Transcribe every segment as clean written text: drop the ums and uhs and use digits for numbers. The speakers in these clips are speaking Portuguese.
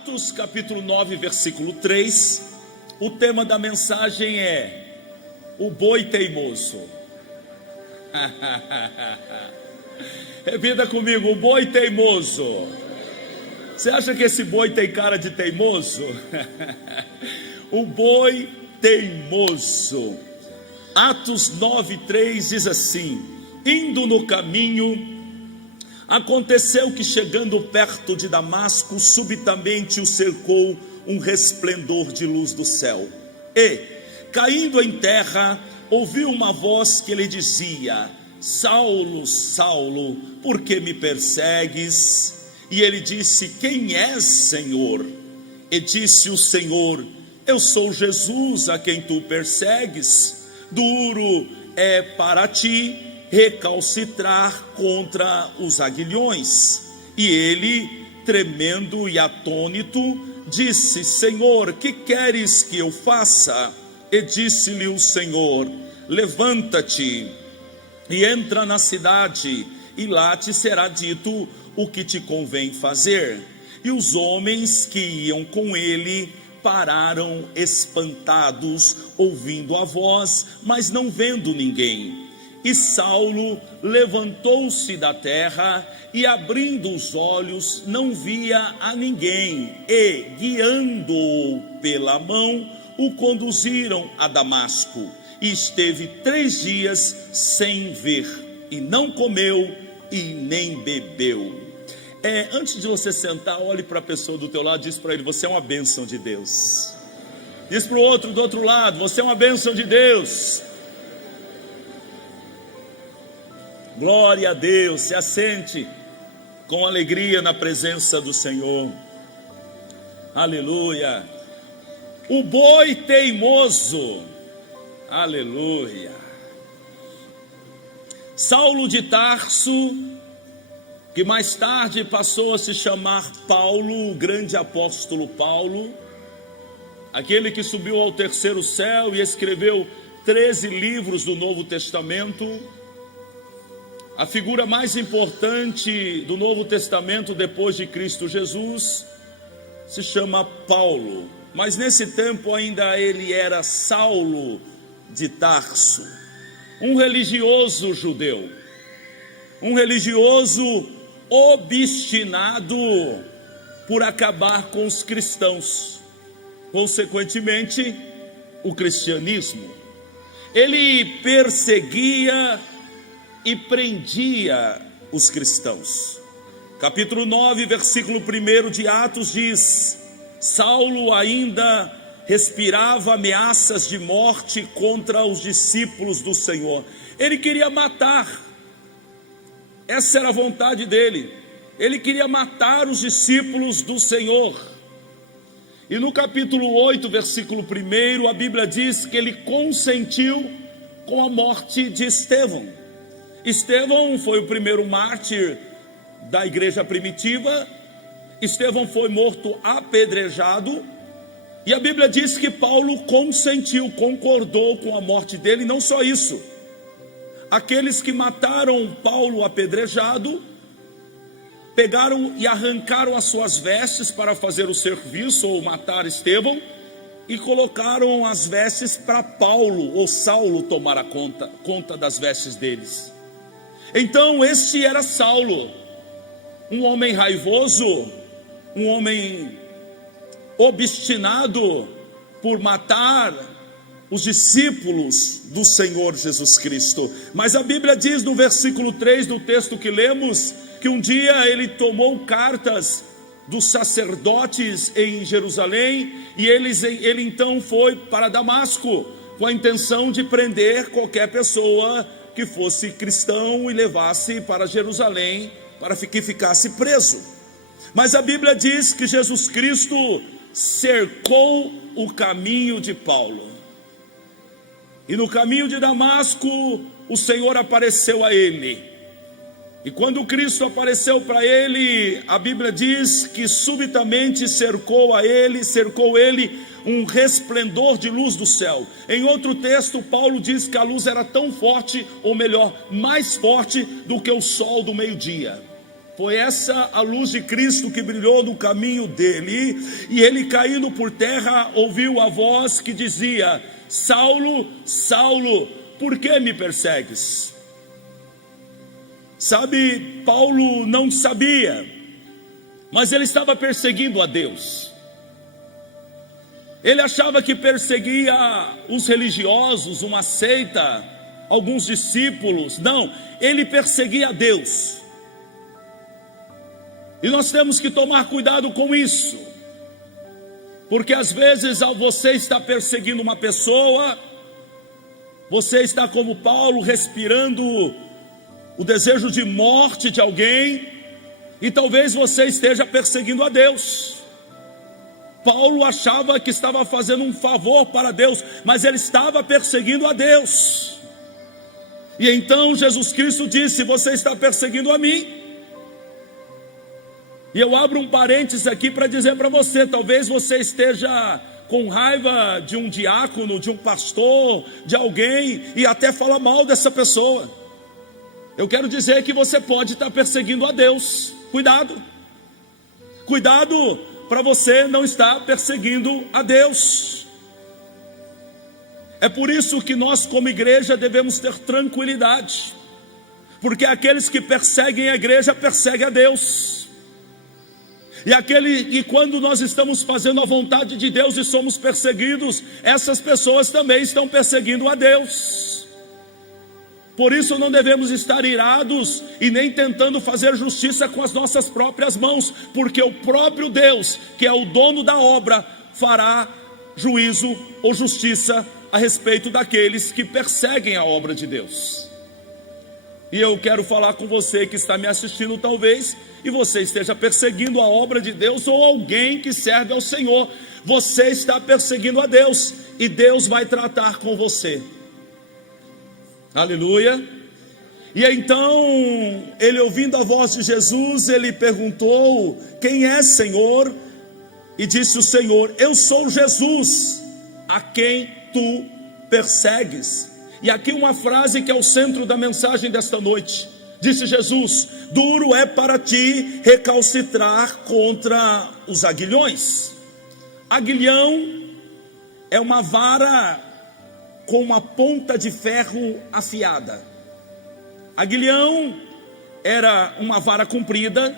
Atos capítulo 9, versículo 3, o tema da mensagem é o boi teimoso. Repita comigo, o boi teimoso. Você acha que esse boi tem cara de teimoso? O boi teimoso. Atos 9, 3 diz assim: indo no caminho, aconteceu que chegando perto de Damasco, subitamente o cercou um resplendor de luz do céu. E, caindo em terra, ouviu uma voz que lhe dizia: Saulo, Saulo, por que me persegues? E ele disse: quem és, Senhor? E disse o Senhor: eu sou Jesus a quem tu persegues. Duro é para ti recalcitrar contra os aguilhões. E ele, tremendo e atônito, disse: Senhor, que queres que eu faça? E disse-lhe o Senhor: levanta-te e entra na cidade, e lá te será dito o que te convém fazer. E os homens que iam com ele pararam espantados, ouvindo a voz, mas não vendo ninguém. E Saulo levantou-se da terra e, abrindo os olhos, não via a ninguém, e, guiando-o pela mão, o conduziram a Damasco. E esteve 3 dias sem ver, e não comeu e nem bebeu. Antes de você sentar, olhe para a pessoa do teu lado e diz para ele: você é uma bênção de Deus. Diz para o outro do outro lado: você é uma bênção de Deus. Glória a Deus. Se assente com alegria na presença do Senhor. Aleluia. O boi teimoso. Aleluia. Saulo de Tarso, que mais tarde passou a se chamar Paulo, o grande apóstolo Paulo, aquele que subiu ao 3º céu e escreveu 13 livros do Novo Testamento, a figura mais importante do Novo Testamento depois de Cristo Jesus, se chama Paulo, mas nesse tempo ainda ele era Saulo de Tarso, um religioso judeu, um religioso obstinado por acabar com os cristãos, consequentemente o cristianismo. Ele perseguia e prendia os cristãos. Capítulo 9, versículo 1 de Atos diz: Saulo ainda respirava ameaças de morte contra os discípulos do Senhor. Ele queria matar. Essa era a vontade dele. Ele queria matar os discípulos do Senhor. E no capítulo 8, versículo 1, a Bíblia diz que ele consentiu com a morte de Estevão. Estevão foi o primeiro mártir da igreja primitiva. Estevão foi morto apedrejado. E a Bíblia diz que Paulo consentiu, concordou com a morte dele. E não só isso, aqueles que mataram Paulo apedrejado, pegaram e arrancaram as suas vestes para fazer o serviço ou matar Estevão, e colocaram as vestes para Paulo ou Saulo tomar a conta das vestes deles. Então este era Saulo, um homem raivoso, um homem obstinado por matar os discípulos do Senhor Jesus Cristo. Mas a Bíblia diz no versículo 3 do texto que lemos, que um dia ele tomou cartas dos sacerdotes em Jerusalém, e ele então foi para Damasco, com a intenção de prender qualquer pessoa que fosse cristão e levasse para Jerusalém, para que ficasse preso. Mas a Bíblia diz que Jesus Cristo cercou o caminho de Paulo, e no caminho de Damasco o Senhor apareceu a ele. E quando Cristo apareceu para ele, a Bíblia diz que subitamente cercou ele um resplendor de luz do céu. Em outro texto, Paulo diz que a luz era tão forte, ou melhor, mais forte do que o sol do meio-dia. Foi essa a luz de Cristo que brilhou no caminho dele, e ele, caindo por terra, ouviu a voz que dizia: Saulo, Saulo, por que me persegues? Sabe, Paulo não sabia, mas ele estava perseguindo a Deus. Ele achava que perseguia os religiosos, uma seita, alguns discípulos. Não, ele perseguia a Deus. E nós temos que tomar cuidado com isso, porque às vezes, ao você estar perseguindo uma pessoa, você está como Paulo, respirando o desejo de morte de alguém, e talvez você esteja perseguindo a Deus. Paulo achava que estava fazendo um favor para Deus, mas ele estava perseguindo a Deus. E então Jesus Cristo disse: você está perseguindo a mim. E eu abro um parênteses aqui para dizer para você: talvez você esteja com raiva de um diácono, de um pastor, de alguém, e até fala mal dessa pessoa. Eu quero dizer que você pode estar perseguindo a Deus. Cuidado, cuidado para você não estar perseguindo a Deus. É por isso que nós, como igreja, devemos ter tranquilidade, porque aqueles que perseguem a igreja perseguem a Deus. E quando nós estamos fazendo a vontade de Deus e somos perseguidos, essas pessoas também estão perseguindo a Deus. Por isso não devemos estar irados e nem tentando fazer justiça com as nossas próprias mãos, porque o próprio Deus, que é o dono da obra, fará juízo ou justiça a respeito daqueles que perseguem a obra de Deus. E eu quero falar com você que está me assistindo, talvez, e você esteja perseguindo a obra de Deus, ou alguém que serve ao Senhor. Você está perseguindo a Deus, e Deus vai tratar com você. Aleluia. E então, ele, ouvindo a voz de Jesus, ele perguntou: quem é, Senhor? E disse o Senhor: eu sou Jesus, a quem tu persegues. E aqui uma frase que é o centro da mensagem desta noite. Disse Jesus: duro é para ti recalcitrar contra os aguilhões. Aguilhão é uma vara com uma ponta de ferro afiada. Aguilhão era uma vara comprida,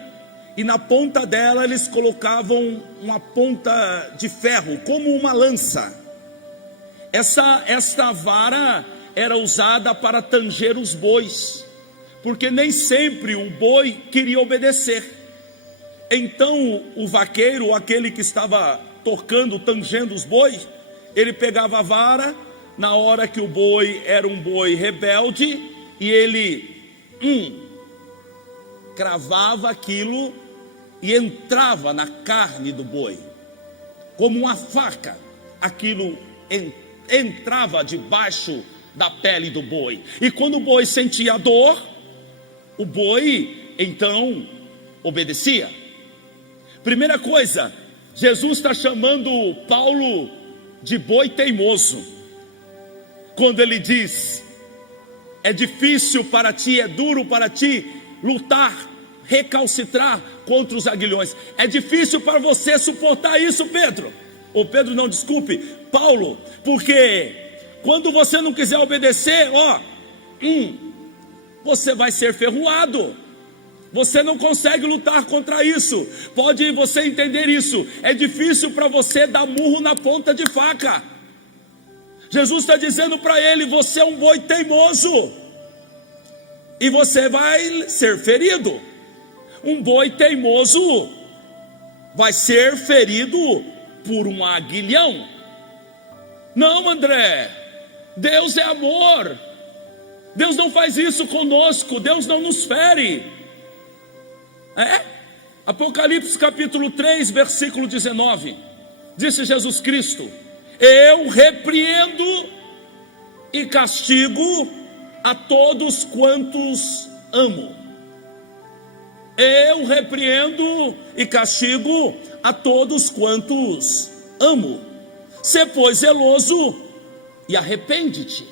e na ponta dela eles colocavam uma ponta de ferro, como uma lança. Esta vara era usada para tanger os bois, porque nem sempre o boi queria obedecer. Então o vaqueiro, aquele que estava tocando, tangendo os bois, ele pegava a vara, na hora que o boi era um boi rebelde, e ele cravava aquilo e entrava na carne do boi, como uma faca. Aquilo entrava debaixo da pele do boi, e quando o boi sentia a dor, o boi então obedecia. Primeira coisa, Jesus está chamando Paulo de boi teimoso, quando ele diz: é difícil para ti, é duro para ti lutar, recalcitrar contra os aguilhões. É difícil para você suportar isso, Pedro. Ou Pedro não, desculpe, Paulo, porque quando você não quiser obedecer, você vai ser ferroado. Você não consegue lutar contra isso. Pode você entender isso. É difícil para você dar murro na ponta de faca. Jesus está dizendo para ele: você é um boi teimoso, e você vai ser ferido. Um boi teimoso vai ser ferido por um aguilhão. Não, André, Deus é amor. Deus não faz isso conosco. Deus não nos fere. Apocalipse capítulo 3, versículo 19. Disse Jesus Cristo: eu repreendo e castigo a todos quantos amo. Eu repreendo e castigo a todos quantos amo. Sê, pois, zeloso e arrepende-te.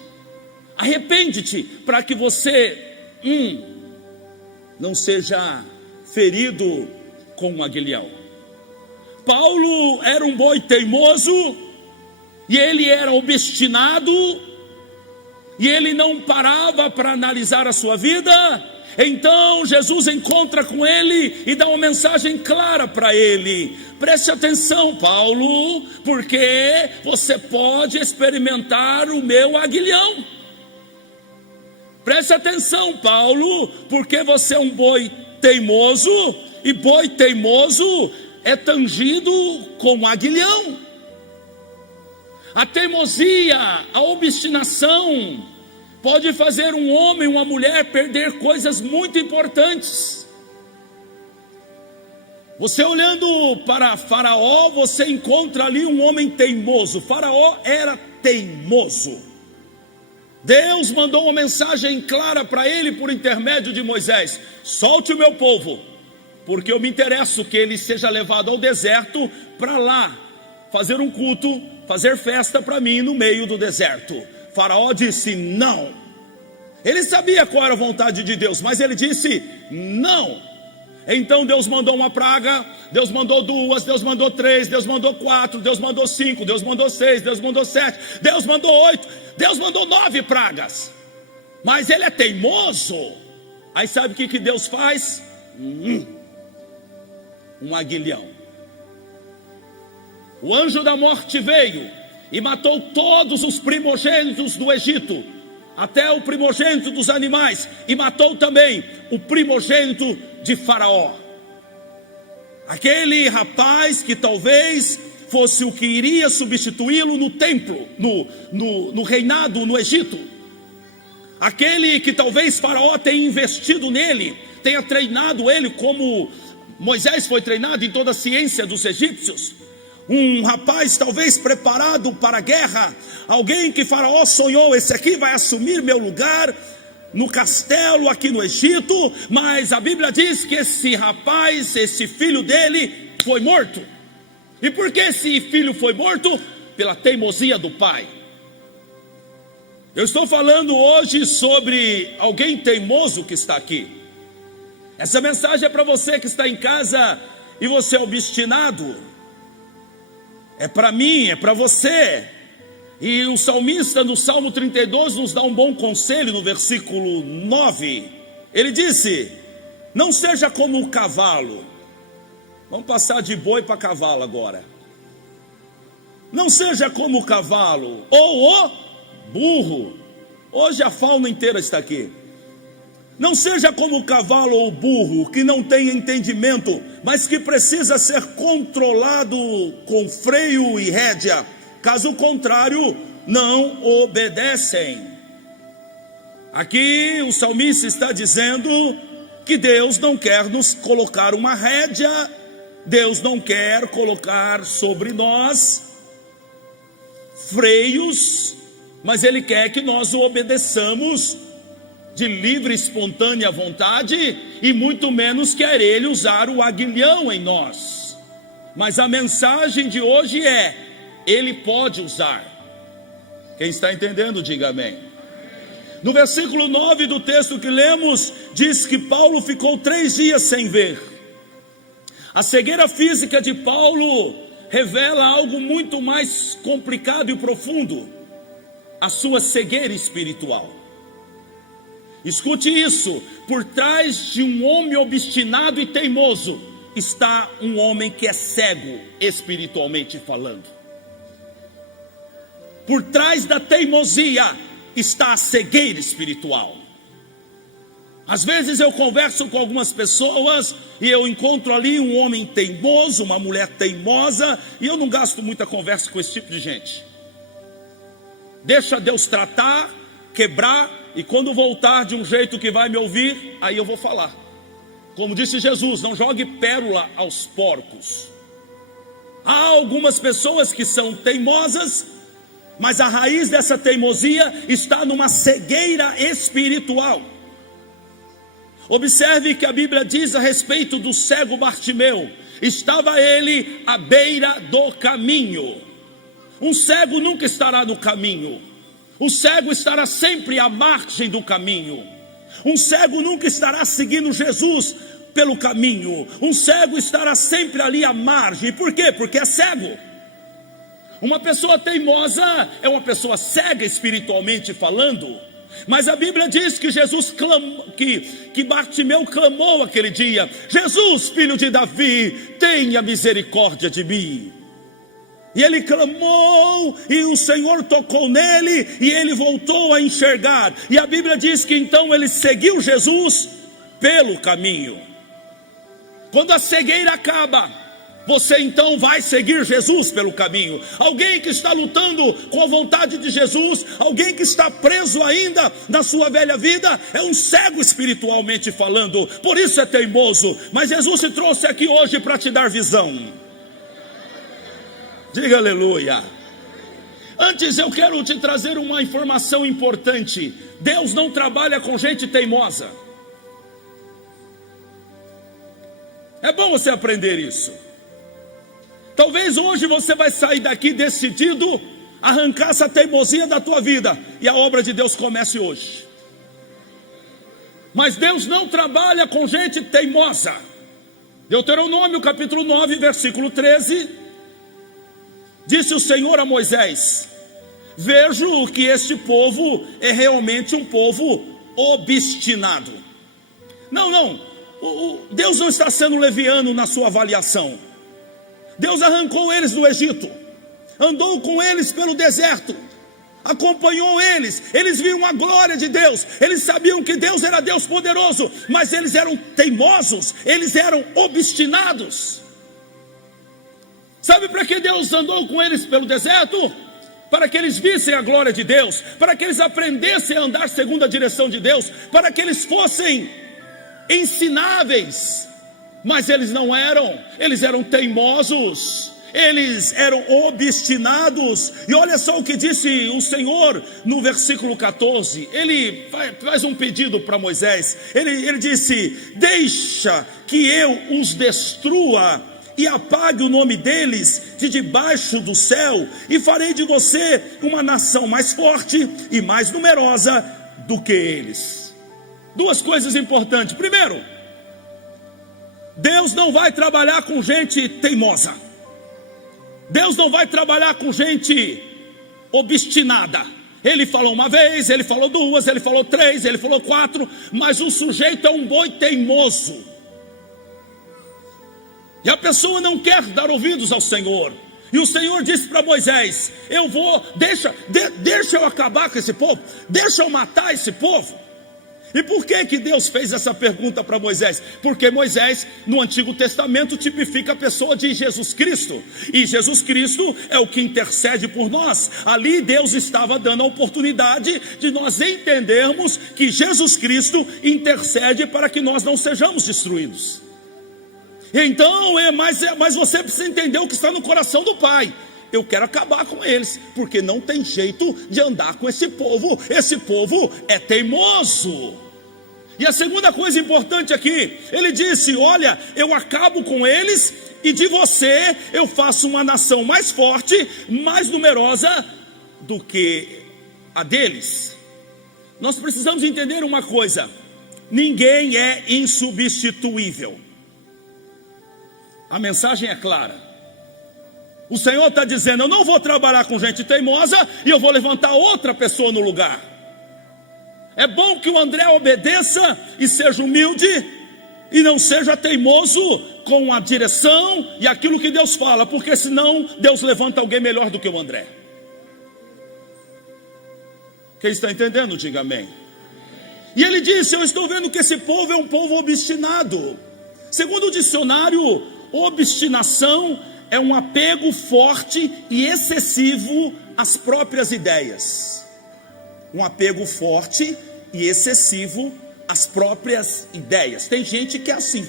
Arrepende-te, para que você não seja ferido com um aguilhão. Paulo era um boi teimoso, e ele era obstinado, e ele não parava para analisar a sua vida. Então Jesus encontra com ele e dá uma mensagem clara para ele: preste atenção, Paulo, porque você pode experimentar o meu aguilhão. Preste atenção, Paulo, porque você é um boi teimoso, e boi teimoso é tangido com aguilhão. A teimosia, a obstinação pode fazer um homem, uma mulher perder coisas muito importantes. Você olhando para Faraó, você encontra ali um homem teimoso. Faraó era teimoso. Deus mandou uma mensagem clara para ele por intermédio de Moisés: solte o meu povo, porque eu me interesso que ele seja levado ao deserto para lá fazer um culto, fazer festa para mim no meio do deserto. Faraó disse não. Ele sabia qual era a vontade de Deus, mas ele disse não. Então Deus mandou uma praga, Deus mandou 2, Deus mandou 3, Deus mandou 4, Deus mandou 5, Deus mandou 6, Deus mandou 7, Deus mandou 8, Deus mandou 9 pragas. Mas ele é teimoso. Aí sabe o que Deus faz? Um aguilhão. O anjo da morte veio e matou todos os primogênitos do Egito, até o primogênito dos animais, e matou também o primogênito de Faraó. Aquele rapaz que talvez fosse o que iria substituí-lo no templo, no reinado no Egito. Aquele que talvez Faraó tenha investido nele, tenha treinado ele como Moisés foi treinado em toda a ciência dos egípcios. Um rapaz talvez preparado para a guerra, alguém que Faraó sonhou: esse aqui vai assumir meu lugar no castelo aqui no Egito. Mas a Bíblia diz que esse rapaz, esse filho dele, foi morto. E por que esse filho foi morto? Pela teimosia do pai. Eu estou falando hoje sobre alguém teimoso que está aqui. Essa mensagem é para você que está em casa e você é obstinado. É para mim, é para você. E o salmista no Salmo 32 nos dá um bom conselho no versículo 9. Ele disse: não seja como o cavalo. Vamos passar de boi para cavalo agora. Não seja como o cavalo ou o burro. Hoje a fauna inteira está aqui. Não seja como o cavalo ou o burro, que não tem entendimento, mas que precisa ser controlado com freio e rédea. Caso contrário, não obedecem. Aqui o salmista está dizendo que Deus não quer nos colocar uma rédea, Deus não quer colocar sobre nós freios, mas Ele quer que nós o obedeçamos de livre e espontânea vontade, e muito menos quer Ele usar o aguilhão em nós. Mas a mensagem de hoje é: Ele pode usar. Quem está entendendo, diga amém. No versículo 9 do texto que lemos, diz que Paulo ficou 3 dias sem ver. A cegueira física de Paulo revela algo muito mais complicado e profundo: a sua cegueira espiritual. Escute isso: por trás de um homem obstinado e teimoso está um homem que é cego espiritualmente falando. Por trás da teimosia está a cegueira espiritual. Às vezes eu converso com algumas pessoas e eu encontro ali um homem teimoso, uma mulher teimosa, e eu não gasto muita conversa com esse tipo de gente. Deixa Deus tratar, quebrar, e quando voltar de um jeito que vai me ouvir, aí eu vou falar. Como disse Jesus: não jogue pérola aos porcos. Há algumas pessoas que são teimosas, mas a raiz dessa teimosia está numa cegueira espiritual. Observe que a Bíblia diz a respeito do cego Bartimeu: estava ele à beira do caminho. Um cego nunca estará no caminho. O cego estará sempre à margem do caminho. Um cego nunca estará seguindo Jesus pelo caminho. Um cego estará sempre ali à margem. Por quê? Porque é cego. Uma pessoa teimosa é uma pessoa cega espiritualmente falando. Mas a Bíblia diz que Jesus que Bartimeu clamou aquele dia: Jesus, filho de Davi, tenha misericórdia de mim. E ele clamou, e o Senhor tocou nele, e ele voltou a enxergar. E a Bíblia diz que então ele seguiu Jesus pelo caminho. Quando a cegueira acaba, você então vai seguir Jesus pelo caminho. Alguém que está lutando com a vontade de Jesus, alguém que está preso ainda na sua velha vida, é um cego espiritualmente falando, por isso é teimoso. Mas Jesus te trouxe aqui hoje para te dar visão. Diga aleluia. Antes eu quero te trazer uma informação importante. Deus não trabalha com gente teimosa. É bom você aprender isso. Talvez hoje você vai sair daqui decidido a arrancar essa teimosia da tua vida, e a obra de Deus comece hoje. Mas Deus não trabalha com gente teimosa. Deuteronômio capítulo 9, versículo 13. Disse o Senhor a Moisés: vejo que este povo é realmente um povo obstinado. Não, Deus não está sendo leviano na sua avaliação. Deus arrancou eles do Egito, andou com eles pelo deserto, acompanhou eles viram a glória de Deus, eles sabiam que Deus era Deus poderoso, mas eles eram teimosos, eles eram obstinados. Sabe para que Deus andou com eles pelo deserto? Para que eles vissem a glória de Deus, para que eles aprendessem a andar segundo a direção de Deus, para que eles fossem ensináveis. Mas eles não eram, eles eram teimosos, eles eram obstinados. E olha só o que disse o Senhor no versículo 14. Ele faz um pedido para Moisés. Ele disse: deixa que eu os destrua e apague o nome deles de debaixo do céu, e farei de você uma nação mais forte e mais numerosa do que eles. Duas coisas importantes. Primeiro, Deus não vai trabalhar com gente teimosa. Deus não vai trabalhar com gente obstinada. Ele falou uma vez, ele falou duas, ele falou três, ele falou quatro, mas o sujeito é um boi teimoso. E a pessoa não quer dar ouvidos ao Senhor. E o Senhor disse para Moisés: deixa eu acabar com esse povo, deixa eu matar esse povo. E por que Deus fez essa pergunta para Moisés? Porque Moisés, no Antigo Testamento, tipifica a pessoa de Jesus Cristo. E Jesus Cristo é o que intercede por nós. Ali Deus estava dando a oportunidade de nós entendermos que Jesus Cristo intercede para que nós não sejamos destruídos. Então, mas você precisa entender o que está no coração do Pai. Eu quero acabar com eles, porque não tem jeito de andar com esse povo é teimoso. E a segunda coisa importante aqui, ele disse: olha, eu acabo com eles, e de você eu faço uma nação mais forte, mais numerosa do que a deles. Nós precisamos entender uma coisa: ninguém é insubstituível. A mensagem é clara. O Senhor está dizendo: eu não vou trabalhar com gente teimosa, e eu vou levantar outra pessoa no lugar. É bom que o André obedeça e seja humilde, e não seja teimoso com a direção e aquilo que Deus fala, porque senão Deus levanta alguém melhor do que o André. Quem está entendendo, diga amém. E ele disse: eu estou vendo que esse povo é um povo obstinado. Segundo o dicionário, obstinação é um apego forte e excessivo às próprias ideias. Um apego forte e excessivo às próprias ideias. Tem gente que é assim.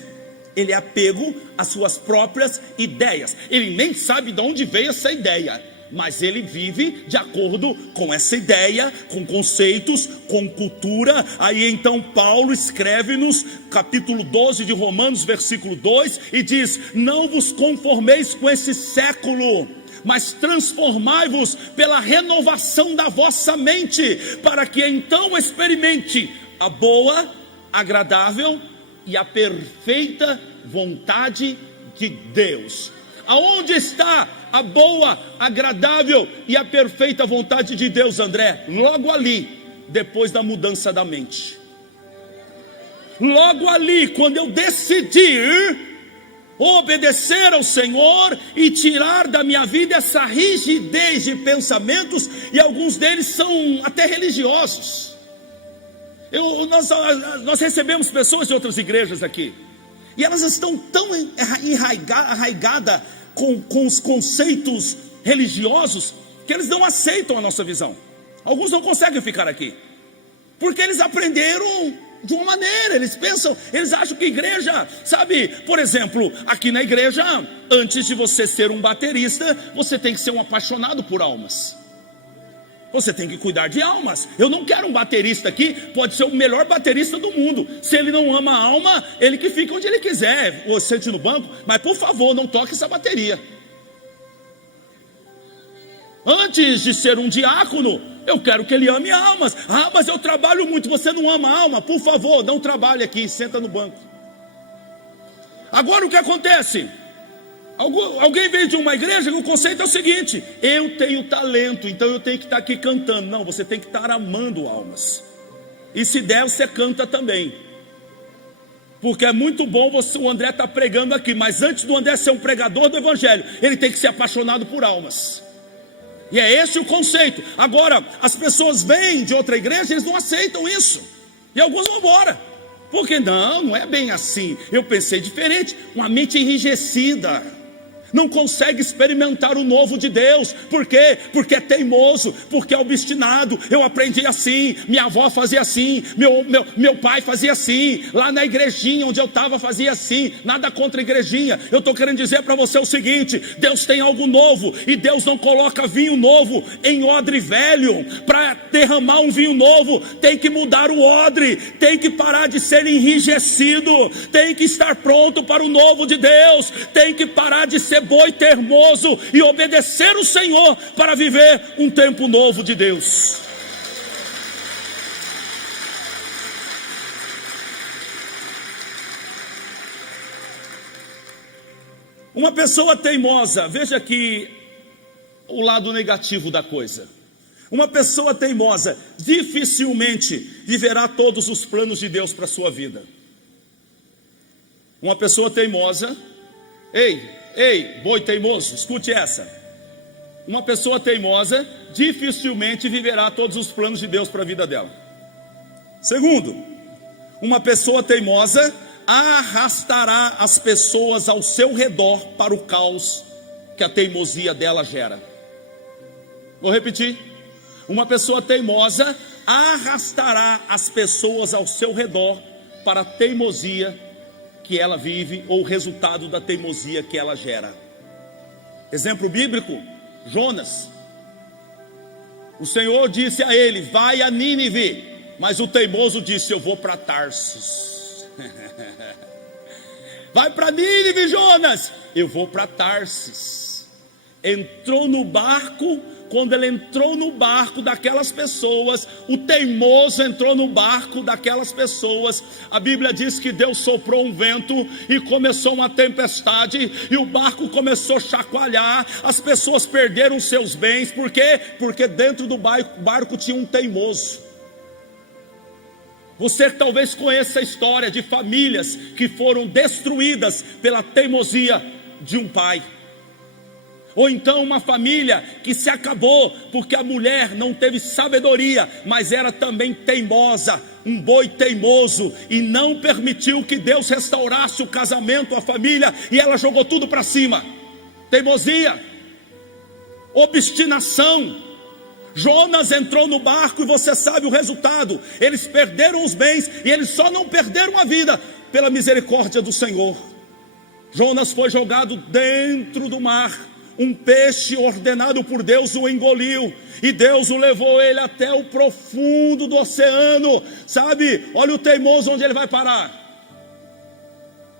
Ele é apego às suas próprias ideias. Ele nem sabe de onde veio essa ideia, mas ele vive de acordo com essa ideia, com conceitos, com cultura. Aí então Paulo escreve-nos capítulo 12 de Romanos, versículo 2, e diz: não vos conformeis com esse século, mas transformai-vos pela renovação da vossa mente, para que então experimente a boa, agradável e a perfeita vontade de Deus. Aonde está a boa, agradável e a perfeita vontade de Deus, André? Logo ali, depois da mudança da mente. Logo ali, quando eu decidir obedecer ao Senhor e tirar da minha vida essa rigidez de pensamentos, e alguns deles são até religiosos. Nós recebemos pessoas de outras igrejas aqui, e elas estão tão arraigadas com os conceitos religiosos, que eles não aceitam a nossa visão. Alguns não conseguem ficar aqui, porque eles aprenderam de uma maneira, eles pensam, eles acham que igreja, sabe, por exemplo, aqui na igreja, antes de você ser um baterista, você tem que ser um apaixonado por almas. Você tem que cuidar de almas. Eu não quero um baterista aqui, pode ser o melhor baterista do mundo, se ele não ama a alma, ele que fica onde ele quiser, ou sente no banco, mas por favor, não toque essa bateria. Antes de ser um diácono, eu quero que ele ame almas. Ah, mas eu trabalho muito, você não ama a alma? Por favor, não trabalhe aqui, senta no banco. Agora o que acontece? Alguém veio de uma igreja, o conceito é o seguinte: eu tenho talento, então eu tenho que estar aqui cantando. Não, você tem que estar amando almas. E se der, você canta também. Porque é muito bom o André estar pregando aqui, mas antes do André ser um pregador do evangelho, ele tem que ser apaixonado por almas. E é esse o conceito. Agora, as pessoas vêm de outra igreja, eles não aceitam isso. E alguns vão embora. Porque não é bem assim. Eu pensei diferente. Uma mente enrijecida não consegue experimentar o novo de Deus. Por quê? Porque é teimoso, porque é obstinado. Eu aprendi assim, minha avó fazia assim, meu pai fazia assim, lá na igrejinha onde eu estava fazia assim. Nada contra a igrejinha. Eu estou querendo dizer para você o seguinte: Deus tem algo novo, e Deus não coloca vinho novo em odre velho. Para derramar um vinho novo, tem que mudar o odre, tem que parar de ser enrijecido, tem que estar pronto para o novo de Deus, tem que parar de ser boi termoso e obedecer o Senhor para viver um tempo novo de Deus. Uma pessoa teimosa, veja aqui o lado negativo da coisa. Uma pessoa teimosa dificilmente viverá todos os planos de Deus para a sua vida. Uma pessoa teimosa, Ei, boi teimoso, escute essa. Uma pessoa teimosa dificilmente viverá todos os planos de Deus para a vida dela. Segundo, uma pessoa teimosa arrastará as pessoas ao seu redor para o caos que a teimosia dela gera. Vou repetir. Uma pessoa teimosa arrastará as pessoas ao seu redor para a teimosia que ela vive, ou o resultado da teimosia que ela gera. Exemplo bíblico: Jonas. O Senhor disse a ele: vai a Nínive, mas o teimoso disse: eu vou para Tarsis. Vai para Nínive, Jonas. Eu vou para Tarsis. Entrou no barco. Quando ele entrou no barco daquelas pessoas, o teimoso entrou no barco daquelas pessoas, a Bíblia diz que Deus soprou um vento e começou uma tempestade, e o barco começou a chacoalhar, as pessoas perderam seus bens. Por quê? Porque dentro do barco tinha um teimoso. Você talvez conheça a história de famílias que foram destruídas pela teimosia de um pai. Ou então uma família que se acabou porque a mulher não teve sabedoria, mas era também teimosa, um boi teimoso, e não permitiu que Deus restaurasse o casamento, a família, e ela jogou tudo para cima. Teimosia, obstinação. Jonas entrou no barco e você sabe o resultado: eles perderam os bens, e eles só não perderam a vida pela misericórdia do Senhor. Jonas foi jogado dentro do mar. Um peixe ordenado por Deus o engoliu, e Deus o levou ele até o profundo do oceano. Sabe, olha o teimoso onde ele vai parar.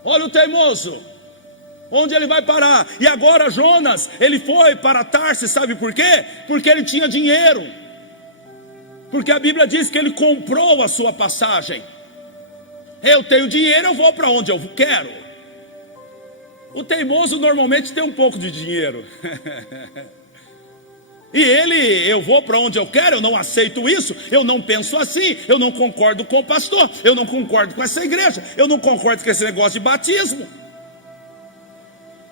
Olha o teimoso onde ele vai parar. E agora Jonas, ele foi para Tarsis, sabe por quê? Porque ele tinha dinheiro. Porque a Bíblia diz que ele comprou a sua passagem. Eu tenho dinheiro, eu vou para onde eu quero. O teimoso normalmente tem um pouco de dinheiro. E eu vou para onde eu quero, eu não aceito isso, eu não penso assim, eu não concordo com o pastor, eu não concordo com essa igreja, eu não concordo com esse negócio de batismo.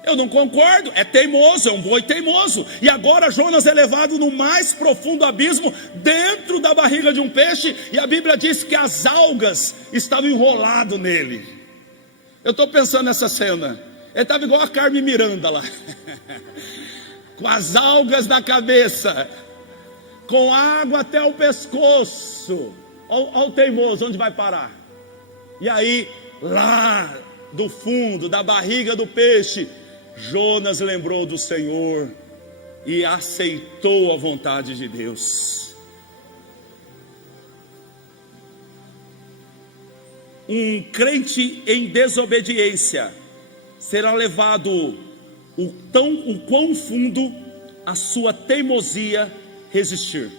Eu não concordo, é teimoso, é um boi teimoso. E agora Jonas é levado no mais profundo abismo, dentro da barriga de um peixe, e a Bíblia diz que as algas estavam enroladas nele. Eu estou pensando nessa cena, ele estava igual a Carmen Miranda lá, com as algas na cabeça, com água até o pescoço. Olha o teimoso, onde vai parar? E aí, lá do fundo, da barriga do peixe, Jonas lembrou do Senhor e aceitou a vontade de Deus. Um crente em desobediência será levado o quão fundo a sua teimosia resistir.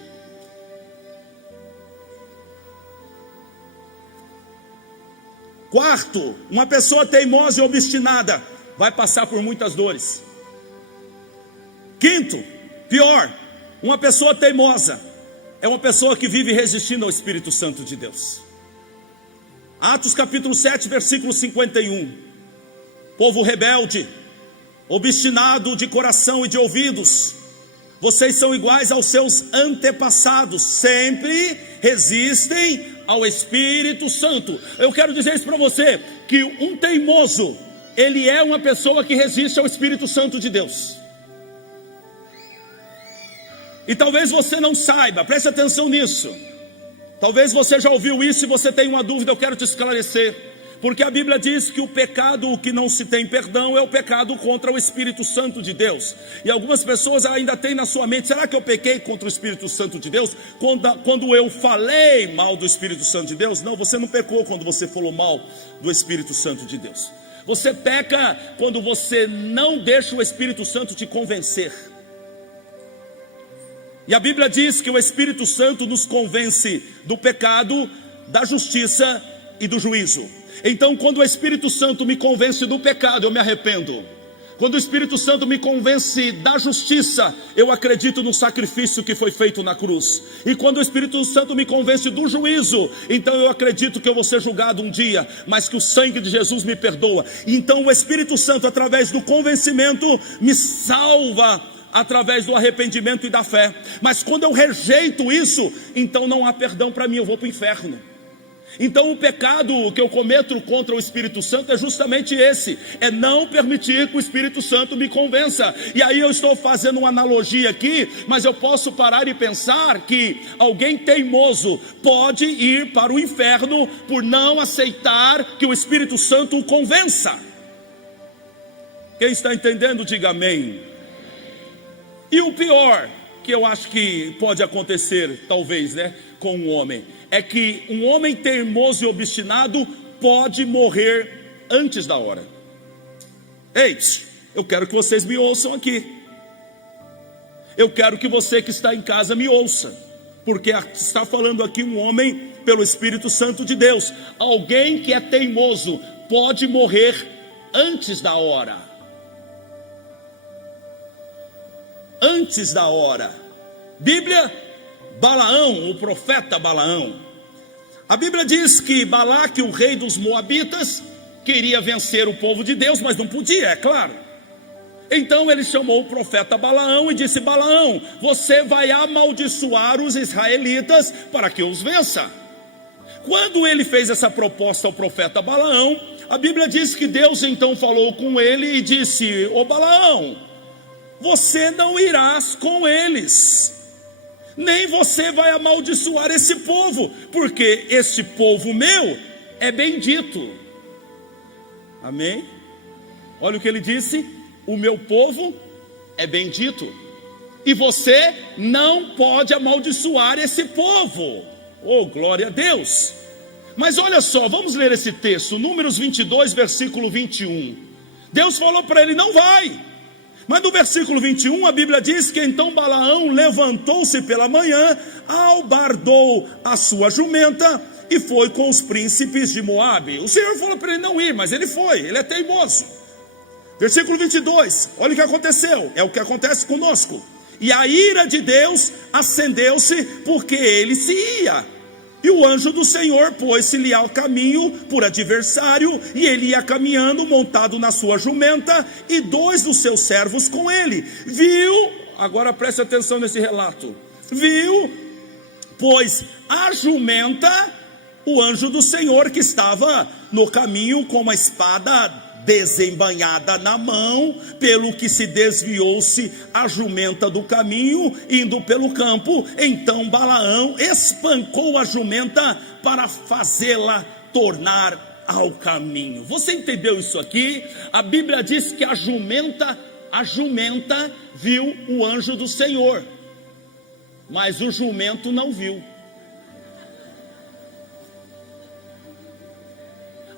Quarto, uma pessoa teimosa e obstinada vai passar por muitas dores. Quinto, pior, uma pessoa teimosa é uma pessoa que vive resistindo ao Espírito Santo de Deus. Atos capítulo 7, versículo 51. Povo rebelde, obstinado de coração e de ouvidos, vocês são iguais aos seus antepassados, sempre resistem ao Espírito Santo. Eu quero dizer isso para você, que um teimoso, ele é uma pessoa que resiste ao Espírito Santo de Deus. E talvez você não saiba, preste atenção nisso. Talvez você já ouviu isso e você tem uma dúvida, eu quero te esclarecer. Porque a Bíblia diz que o pecado que não se tem perdão é o pecado contra o Espírito Santo de Deus. E algumas pessoas ainda têm na sua mente: será que eu pequei contra o Espírito Santo de Deus quando eu falei mal do Espírito Santo de Deus? Não, você não pecou quando você falou mal do Espírito Santo de Deus. Você peca quando você não deixa o Espírito Santo te convencer. E a Bíblia diz que o Espírito Santo nos convence do pecado, da justiça e do juízo. Então, quando o Espírito Santo me convence do pecado, eu me arrependo. Quando o Espírito Santo me convence da justiça, eu acredito no sacrifício que foi feito na cruz. E quando o Espírito Santo me convence do juízo, então eu acredito que eu vou ser julgado um dia, mas que o sangue de Jesus me perdoa. Então o Espírito Santo, através do convencimento, me salva através do arrependimento e da fé. Mas quando eu rejeito isso, então não há perdão para mim, eu vou para o inferno. Então o pecado que eu cometo contra o Espírito Santo é justamente esse, é não permitir que o Espírito Santo me convença. E aí eu estou fazendo uma analogia aqui, mas eu posso parar e pensar que alguém teimoso pode ir para o inferno por não aceitar que o Espírito Santo o convença. Quem está entendendo, diga amém. E o pior, que eu acho que pode acontecer, talvez, com um homem, é que um homem teimoso e obstinado pode morrer antes da hora. Ei, eu quero que vocês me ouçam aqui. Eu quero que você que está em casa me ouça, porque está falando aqui um homem pelo Espírito Santo de Deus. Alguém que é teimoso pode morrer antes da hora. Antes da hora. Bíblia, Balaão, o profeta Balaão. A Bíblia diz que Balaque, o rei dos Moabitas, queria vencer o povo de Deus, mas não podia, é claro. Então ele chamou o profeta Balaão e disse: Balaão, você vai amaldiçoar os israelitas para que os vença. Quando ele fez essa proposta ao profeta Balaão, a Bíblia diz que Deus então falou com ele e disse: ô Balaão, você não irás com eles, nem você vai amaldiçoar esse povo, porque esse povo meu é bendito. Amém? Olha o que ele disse: o meu povo é bendito, e você não pode amaldiçoar esse povo. Oh, glória a Deus! Mas olha só, vamos ler esse texto, Números 22, versículo 21. Deus falou para ele: não vai. Mas no versículo 21 a Bíblia diz que então Balaão levantou-se pela manhã, albardou a sua jumenta e foi com os príncipes de Moabe. O Senhor falou para ele não ir, mas ele foi, ele é teimoso. Versículo 22, olha o que aconteceu, é o que acontece conosco. E a ira de Deus acendeu-se, porque ele se ia. E o anjo do Senhor pôs-se-lhe ao caminho por adversário, e ele ia caminhando montado na sua jumenta, e 2 dos seus servos com ele. Viu, agora preste atenção nesse relato. Viu, pois a jumenta, o anjo do Senhor que estava no caminho com uma espada desembainhada na mão, pelo que se desviou-se a jumenta do caminho, indo pelo campo. Então Balaão espancou a jumenta para fazê-la tornar ao caminho. Você entendeu isso aqui? A Bíblia diz que a jumenta viu o anjo do Senhor, mas o jumento não viu.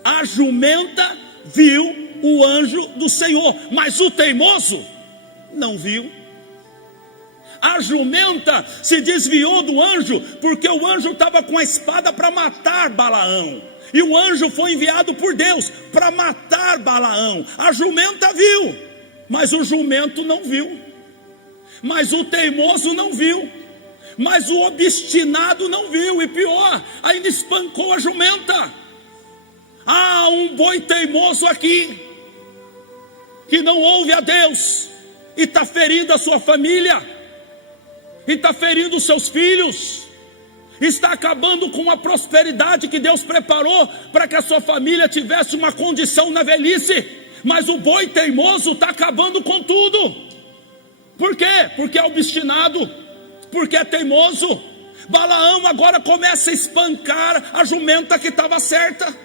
A jumenta viu o anjo do Senhor, mas o teimoso não viu. A jumenta se desviou do anjo, porque o anjo estava com a espada para matar Balaão, e o anjo foi enviado por Deus para matar Balaão. A jumenta viu, mas o jumento não viu. Mas o teimoso não viu, mas o obstinado não viu, e pior, ainda espancou a jumenta. Há um boi teimoso aqui, que não ouve a Deus, e está ferindo a sua família, e está ferindo os seus filhos, está acabando com a prosperidade que Deus preparou para que a sua família tivesse uma condição na velhice. Mas o boi teimoso está acabando com tudo. Por quê? Porque é obstinado, porque é teimoso. Balaão agora começa a espancar a jumenta que estava certa.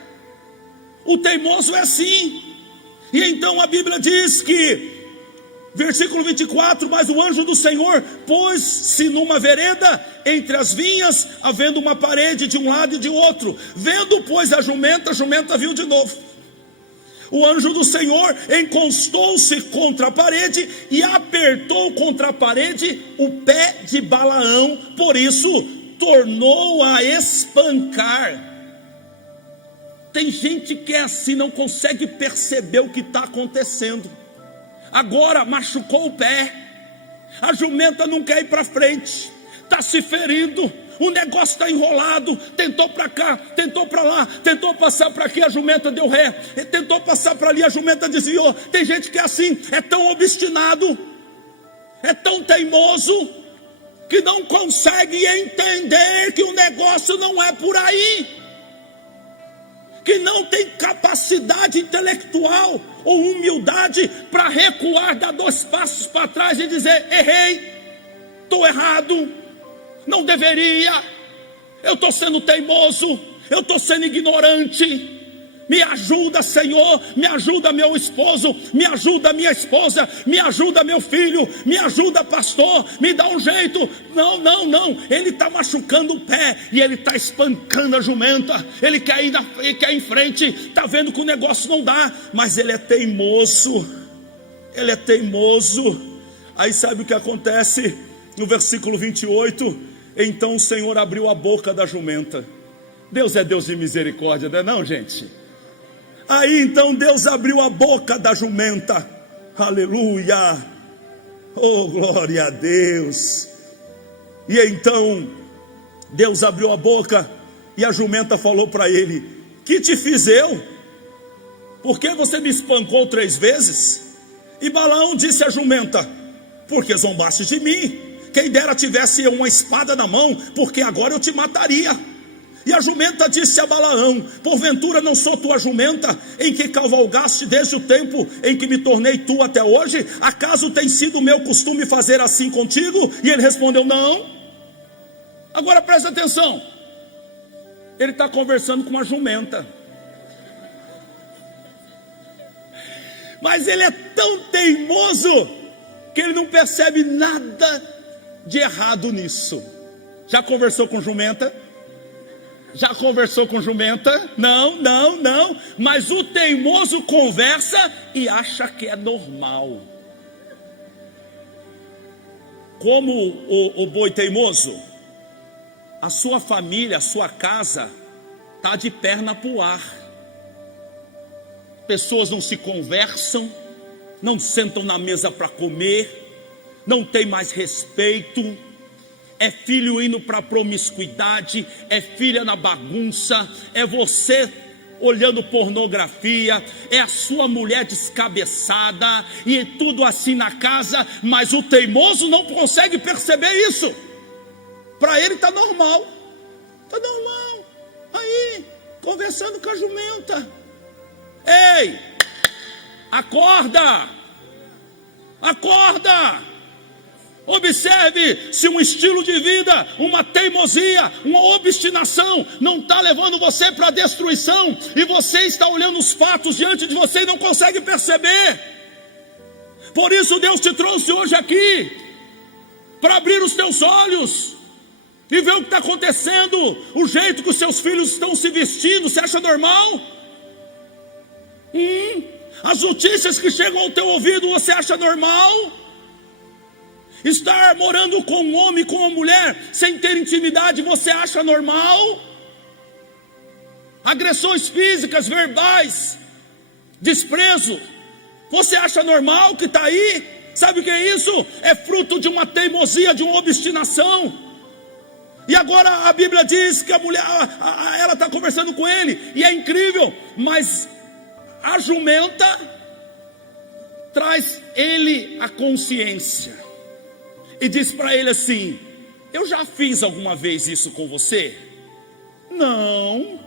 O teimoso é assim. E então a Bíblia diz que, versículo 24, mas o anjo do Senhor pôs-se numa vereda entre as vinhas, havendo uma parede de um lado e de outro. Vendo, pois, a jumenta viu de novo. O anjo do Senhor encostou-se contra a parede e apertou contra a parede o pé de Balaão, por isso tornou a espancar. Tem gente que é assim, não consegue perceber o que está acontecendo. Agora machucou o pé, a jumenta não quer ir para frente, está se ferindo, o negócio está enrolado, tentou para cá, tentou para lá, tentou passar para aqui, a jumenta deu ré, tentou passar para ali, a jumenta desviou. Tem gente que é assim, é tão obstinado, é tão teimoso, que não consegue entender que o negócio não é por aí, que não tem capacidade intelectual ou humildade para recuar, dar 2 passos para trás e dizer: errei, estou errado, não deveria, eu estou sendo teimoso, eu estou sendo ignorante. Me ajuda, Senhor, me ajuda meu esposo, me ajuda minha esposa, me ajuda meu filho, me ajuda pastor, me dá um jeito. Não, ele está machucando o pé e ele está espancando a jumenta. Ele quer ir em frente, está vendo que o negócio não dá, mas ele é teimoso, Aí sabe o que acontece? No versículo 28, então o Senhor abriu a boca da jumenta. Deus é Deus de misericórdia, não é não, gente? Aí então Deus abriu a boca da jumenta, aleluia, oh glória a Deus. E então Deus abriu a boca e a jumenta falou para ele: que te fiz eu? Por que você me espancou 3 vezes? E Balaão disse à jumenta: porque zombaste de mim, quem dera tivesse eu uma espada na mão, porque agora eu te mataria. E a jumenta disse a Balaão: porventura não sou tua jumenta, em que cavalgaste desde o tempo em que me tornei tu até hoje? Acaso tem sido meu costume fazer assim contigo? E ele respondeu: não. Agora presta atenção, ele está conversando com uma jumenta, mas ele é tão teimoso que ele não percebe nada de errado nisso. Já conversou com jumenta? Já conversou com jumenta? Não, mas o teimoso conversa e acha que é normal. Como o boi teimoso, a sua família, a sua casa está de perna para o ar. Pessoas não se conversam, não sentam na mesa para comer, não tem mais respeito, é filho indo para a promiscuidade, é filha na bagunça, é você olhando pornografia, é a sua mulher descabeçada, e tudo assim na casa, mas o teimoso não consegue perceber isso. Para ele está normal, aí, conversando com a jumenta. Ei, acorda, observe se um estilo de vida, uma teimosia, uma obstinação não está levando você para a destruição, e você está olhando os fatos diante de você e não consegue perceber. Por isso Deus te trouxe hoje aqui, para abrir os teus olhos e ver o que está acontecendo. O jeito que os seus filhos estão se vestindo, você acha normal? As notícias que chegam ao teu ouvido, você acha normal? Estar morando com um homem, com uma mulher, sem ter intimidade, você acha normal? Agressões físicas, verbais, desprezo, você acha normal que está aí? Sabe o que é isso? É fruto de uma teimosia, de uma obstinação. E agora a Bíblia diz que a mulher, ela está conversando com ele, e é incrível, mas a jumenta traz ele a consciência e diz para ele assim: eu já fiz alguma vez isso com você? Não.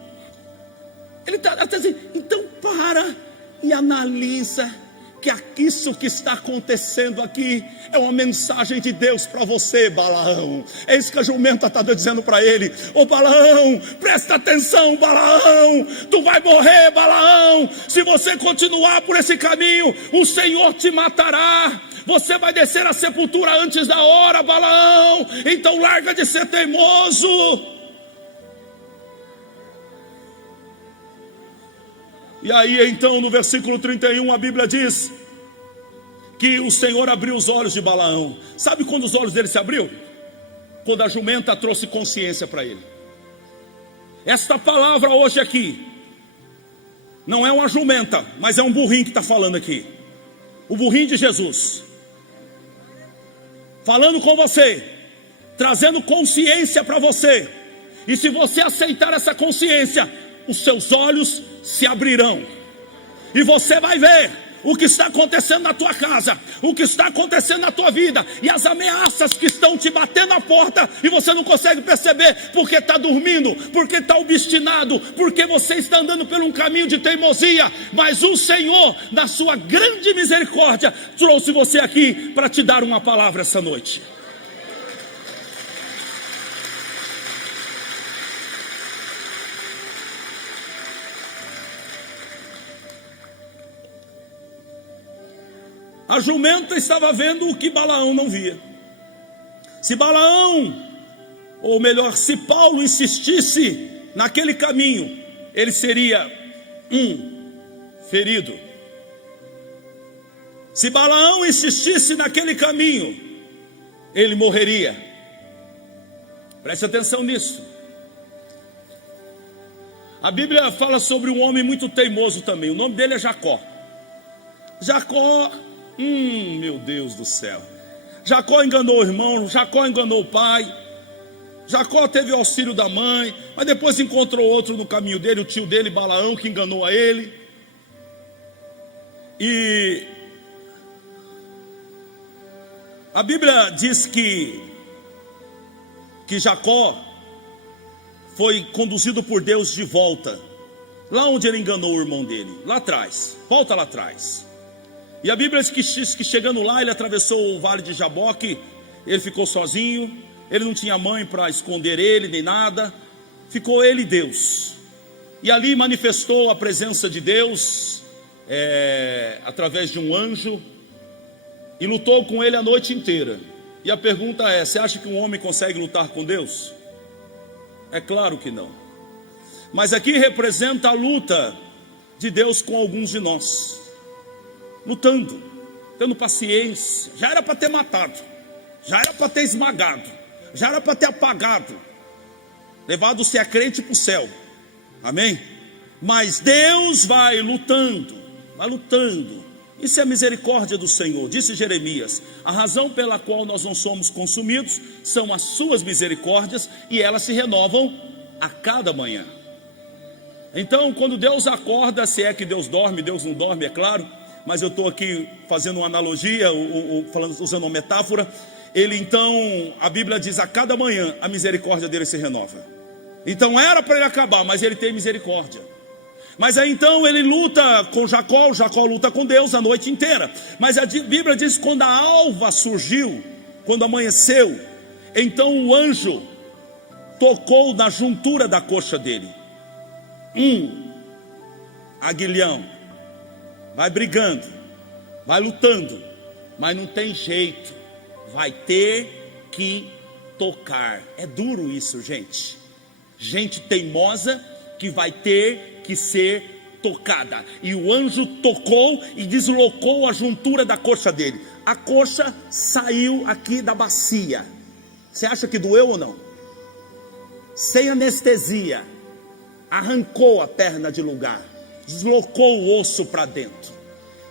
Ele está dizendo, então para e analisa que isso que está acontecendo aqui é uma mensagem de Deus para você, Balaão. É isso que a jumenta está dizendo para ele: ô Balaão, presta atenção, Balaão, tu vai morrer, Balaão, se você continuar por esse caminho, o Senhor te matará, você vai descer à sepultura antes da hora, Balaão, então larga de ser teimoso. E aí então no versículo 31 a Bíblia diz que o Senhor abriu os olhos de Balaão. Sabe quando os olhos dele se abriu? Quando a jumenta trouxe consciência para ele. Esta palavra hoje aqui não é uma jumenta, mas é um burrinho que está falando aqui. O burrinho de Jesus falando com você, trazendo consciência para você. E se você aceitar essa consciência, os seus olhos se abrirão, e você vai ver o que está acontecendo na tua casa, o que está acontecendo na tua vida, e as ameaças que estão te batendo na porta, e você não consegue perceber, porque está dormindo, porque está obstinado, porque você está andando por um caminho de teimosia. Mas o Senhor, na sua grande misericórdia, trouxe você aqui para te dar uma palavra essa noite. A jumenta estava vendo o que Balaão não via. Se Balaão, ou melhor, se Paulo insistisse naquele caminho, ele seria ferido. Se Balaão insistisse naquele caminho, ele morreria. Preste atenção nisso. A Bíblia fala sobre um homem muito teimoso também. O nome dele é Jacó. Jacó, meu Deus do céu. Jacó enganou o irmão, Jacó enganou o pai, Jacó teve o auxílio da mãe, mas depois encontrou outro no caminho dele, o tio dele, Balaão, que enganou a ele. E a Bíblia diz que Jacó foi conduzido por Deus de volta, lá onde ele enganou o irmão dele, lá atrás, volta lá atrás. E a Bíblia diz que chegando lá, ele atravessou o vale de Jaboque, ele ficou sozinho, ele não tinha mãe para esconder ele, nem nada, ficou ele e Deus. E ali manifestou a presença de Deus, através de um anjo, e lutou com ele a noite inteira. E a pergunta é: você acha que um homem consegue lutar com Deus? É claro que não. Mas aqui representa a luta de Deus com alguns de nós. Lutando, tendo paciência. Já era para ter matado, já era para ter esmagado, já era para ter apagado, levado se a crente para o céu. Amém? Mas Deus vai lutando, vai lutando. Isso é a misericórdia do Senhor. Disse Jeremias: a razão pela qual nós não somos consumidos são as suas misericórdias, e elas se renovam a cada manhã. Então, quando Deus acorda, se é que Deus dorme, Deus não dorme, é claro, mas eu estou aqui fazendo uma analogia, usando uma metáfora. Ele então, a Bíblia diz, a cada manhã a misericórdia dele se renova. Então era para ele acabar, mas ele tem misericórdia. Mas aí então ele luta com Jacó, Jacó luta com Deus a noite inteira. Mas a Bíblia diz que quando a alva surgiu, quando amanheceu, então o anjo tocou na juntura da coxa dele. Aguilhão, vai brigando, vai lutando, mas não tem jeito, vai ter que tocar. É duro isso, gente. Gente teimosa que vai ter que ser tocada. E o anjo tocou e deslocou a juntura da coxa dele. A coxa saiu aqui da bacia. Você acha que doeu ou não? Sem anestesia, arrancou a perna de lugar, deslocou o osso para dentro.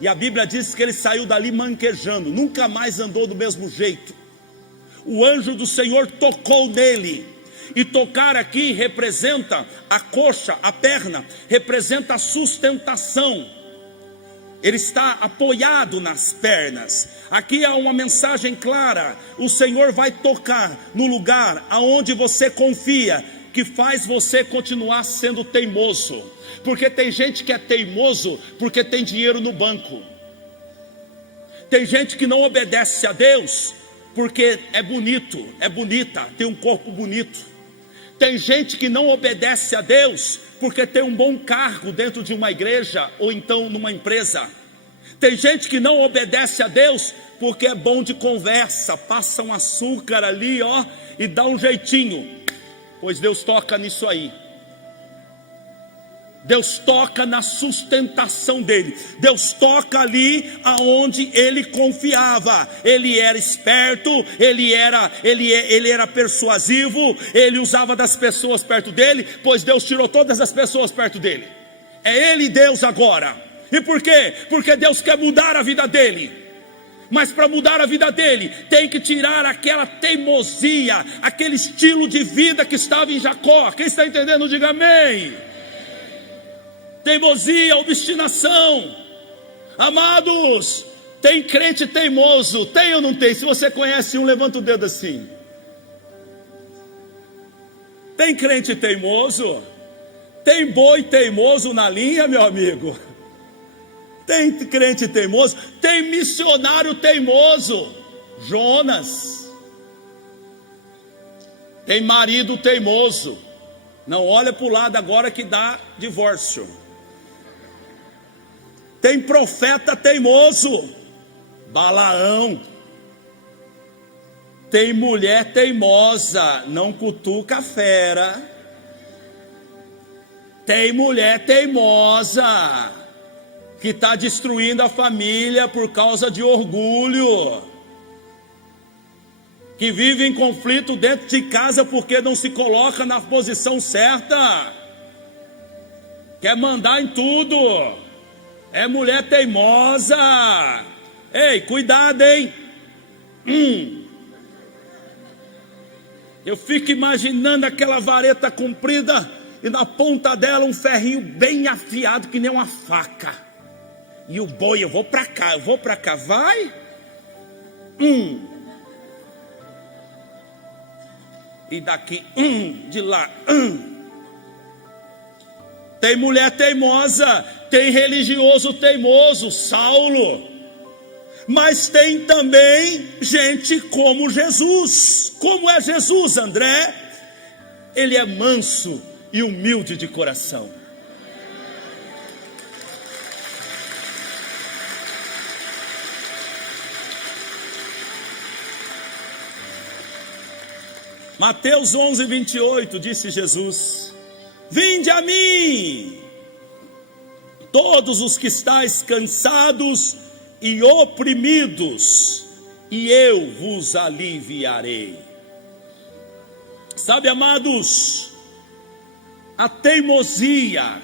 E a Bíblia diz que ele saiu dali manquejando, nunca mais andou do mesmo jeito. O anjo do Senhor tocou nele. E tocar aqui representa a coxa, a perna, representa a sustentação. Ele está apoiado nas pernas. Aqui há uma mensagem clara: o Senhor vai tocar no lugar aonde você confia, que faz você continuar sendo teimoso. Porque tem gente que é teimoso porque tem dinheiro no banco. Tem gente que não obedece a Deus porque é bonito, é bonita, tem um corpo bonito. Tem gente que não obedece a Deus porque tem um bom cargo dentro de uma igreja ou então numa empresa. Tem gente que não obedece a Deus porque é bom de conversa, passa um açúcar ali, ó, e dá um jeitinho. Pois Deus toca nisso aí. Deus toca na sustentação dele. Deus toca ali aonde ele confiava. Ele era esperto, ele era persuasivo, ele usava das pessoas perto dele, pois Deus tirou todas as pessoas perto dele. É ele Deus agora. E por quê? Porque Deus quer mudar a vida dele. Mas para mudar a vida dele, tem que tirar aquela teimosia, aquele estilo de vida que estava em Jacó. Quem está entendendo, diga amém. Teimosia, obstinação. Amados, tem crente teimoso, tem ou não tem? Se você conhece um, levanta o dedo assim. Tem crente teimoso? Tem boi teimoso na linha, meu amigo? Tem crente teimoso? Tem missionário teimoso, Jonas. Tem marido teimoso. Não olha para o lado agora que dá divórcio. Tem profeta teimoso, Balaão. Tem mulher teimosa, não cutuca a fera. Tem mulher teimosa, que está destruindo a família por causa de orgulho, que vive em conflito dentro de casa porque não se coloca na posição certa, quer mandar em tudo. É mulher teimosa. Ei, cuidado, hein? Eu fico imaginando aquela vareta comprida e na ponta dela um ferrinho bem afiado que nem uma faca. E o boi, eu vou para cá, vai. E daqui, de lá, Tem mulher teimosa, tem religioso teimoso, Saulo. Mas tem também gente como Jesus. Como é Jesus, André? Ele é manso e humilde de coração. Mateus 11:28, disse Jesus: vinde a mim, todos os que estáis cansados e oprimidos, e eu vos aliviarei. Sabe, amados, A teimosia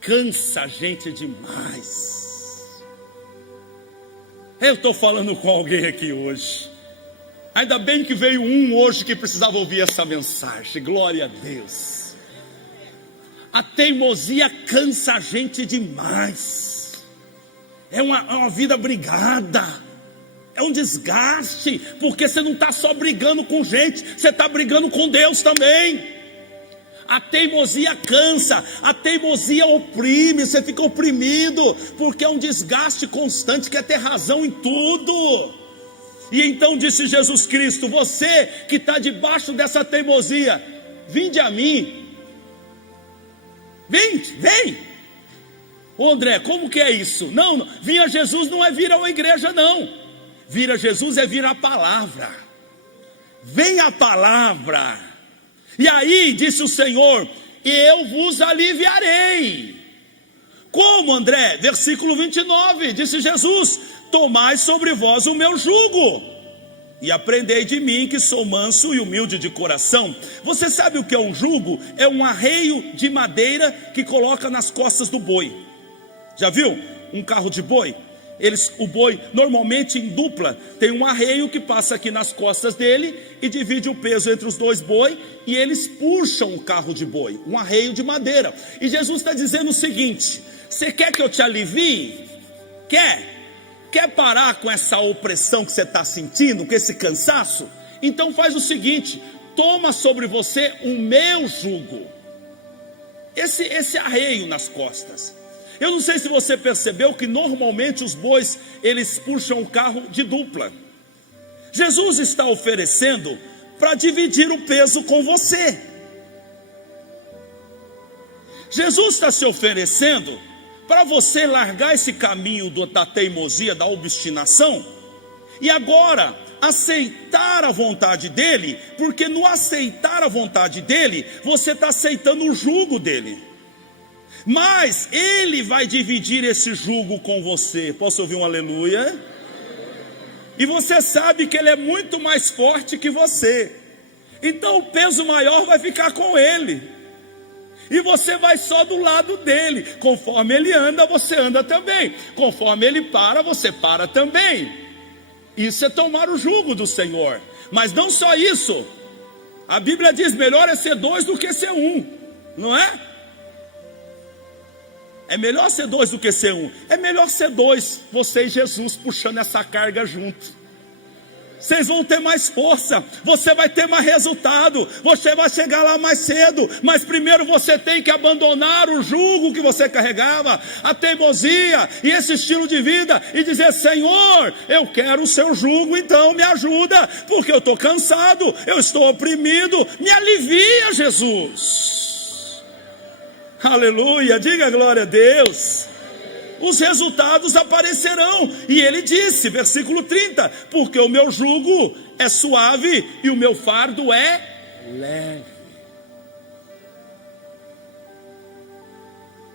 cansa a gente demais. Eu estou falando com alguém aqui hoje. Ainda bem que veio um hoje que precisava ouvir essa mensagem. Glória a Deus. A teimosia cansa a gente demais. É uma vida brigada. É um desgaste. Porque você não está só brigando com gente, você está brigando com Deus também. A teimosia cansa, a teimosia oprime, você fica oprimido, porque é um desgaste constante, quer ter razão em tudo. E então disse Jesus Cristo: você que está debaixo dessa teimosia, vinde a mim. Vem. Ô André, como que é isso? Não, vir a Jesus não é vir a uma igreja não. Vir a Jesus é vir a palavra. Vem a palavra. E aí disse o Senhor: eu vos aliviarei. Como, André? Versículo 29, disse Jesus: tomai sobre vós o meu jugo, e aprendei de mim, que sou manso e humilde de coração. Você sabe o que é um jugo? É um arreio de madeira que coloca nas costas do boi. Já viu um carro de boi? O boi normalmente em dupla tem um arreio que passa aqui nas costas dele e divide o peso entre os dois bois, e eles puxam o carro de boi, um arreio de madeira. E Jesus está dizendo o seguinte: você quer que eu te alivie? Quer parar com essa opressão que você está sentindo, com esse cansaço? Então faz o seguinte: toma sobre você o meu jugo, esse arreio nas costas. Eu não sei se você percebeu que normalmente os bois, eles puxam o carro de dupla. Jesus está oferecendo para dividir o peso com você. Jesus está se oferecendo para você largar esse caminho da teimosia, da obstinação, e agora aceitar a vontade dele, porque no aceitar a vontade dele, você está aceitando o jugo dele. Mas ele vai dividir esse jugo com você. Posso ouvir um aleluia? E você sabe que ele é muito mais forte que você. Então o peso maior vai ficar com ele. E você vai só do lado dele. Conforme ele anda, você anda também. Conforme ele para, você para também. Isso é tomar o jugo do Senhor. Mas não só isso. A Bíblia diz: melhor é ser dois do que ser um. Não é? É melhor ser dois do que ser um. É melhor ser dois, você e Jesus puxando essa carga junto. Vocês vão ter mais força, você vai ter mais resultado, você vai chegar lá mais cedo. Mas primeiro você tem que abandonar o jugo que você carregava, a teimosia e esse estilo de vida, e dizer: Senhor, eu quero o seu jugo, então me ajuda, porque eu estou cansado, eu estou oprimido, me alivia, Jesus. Aleluia, diga glória a Deus. Os resultados aparecerão. E ele disse, versículo 30: porque o meu jugo é suave e o meu fardo é leve.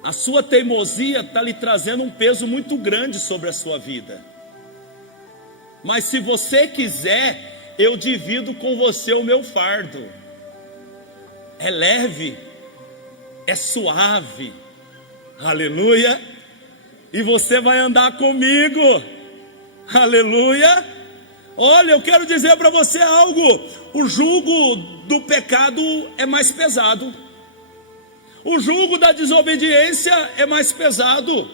A sua teimosia está lhe trazendo um peso muito grande sobre a sua vida. Mas se você quiser, eu divido com você o meu fardo. É leve, é suave, aleluia, e você vai andar comigo, aleluia. Olha, eu quero dizer para você algo: o jugo do pecado é mais pesado, o jugo da desobediência é mais pesado,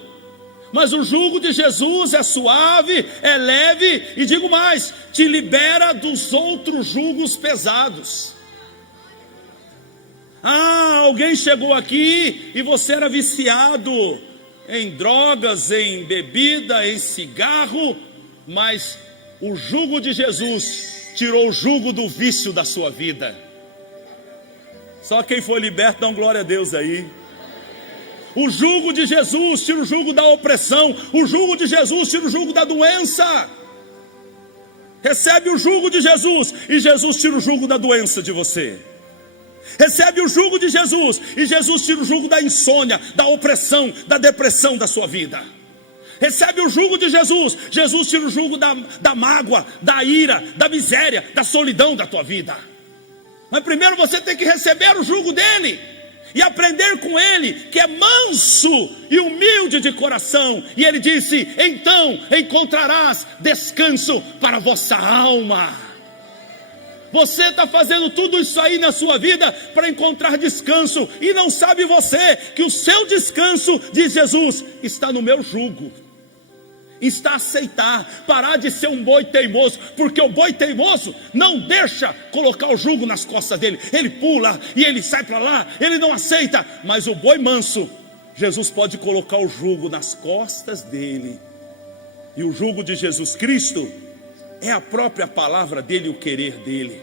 mas o jugo de Jesus é suave, é leve, e digo mais, te libera dos outros jugos pesados. Alguém chegou aqui e você era viciado em drogas, em bebida, em cigarro, mas o jugo de Jesus tirou o jugo do vício da sua vida. Só quem foi liberto, dá glória a Deus aí. O jugo de Jesus tira o jugo da opressão, o jugo de Jesus tira o jugo da doença. Recebe o jugo de Jesus e Jesus tira o jugo da doença de você. Recebe o jugo de Jesus e Jesus tira o jugo da insônia, da opressão, da depressão da sua vida. Recebe o jugo de Jesus, Jesus tira o jugo da mágoa, da ira, da miséria, da solidão da tua vida. Mas primeiro você tem que receber o jugo dele. e aprender com ele, que é manso e humilde de coração. E ele disse: então encontrarás descanso para a vossa alma. Você está fazendo tudo isso aí na sua vida para encontrar descanso, e não sabe você que o seu descanso, diz Jesus, está no meu jugo, está a aceitar, parar de ser um boi teimoso, porque o boi teimoso não deixa colocar o jugo nas costas dele, ele pula e ele sai para lá, ele não aceita. Mas o boi manso, Jesus pode colocar o jugo nas costas dele, e o jugo de Jesus Cristo é a própria palavra dele, o querer dele.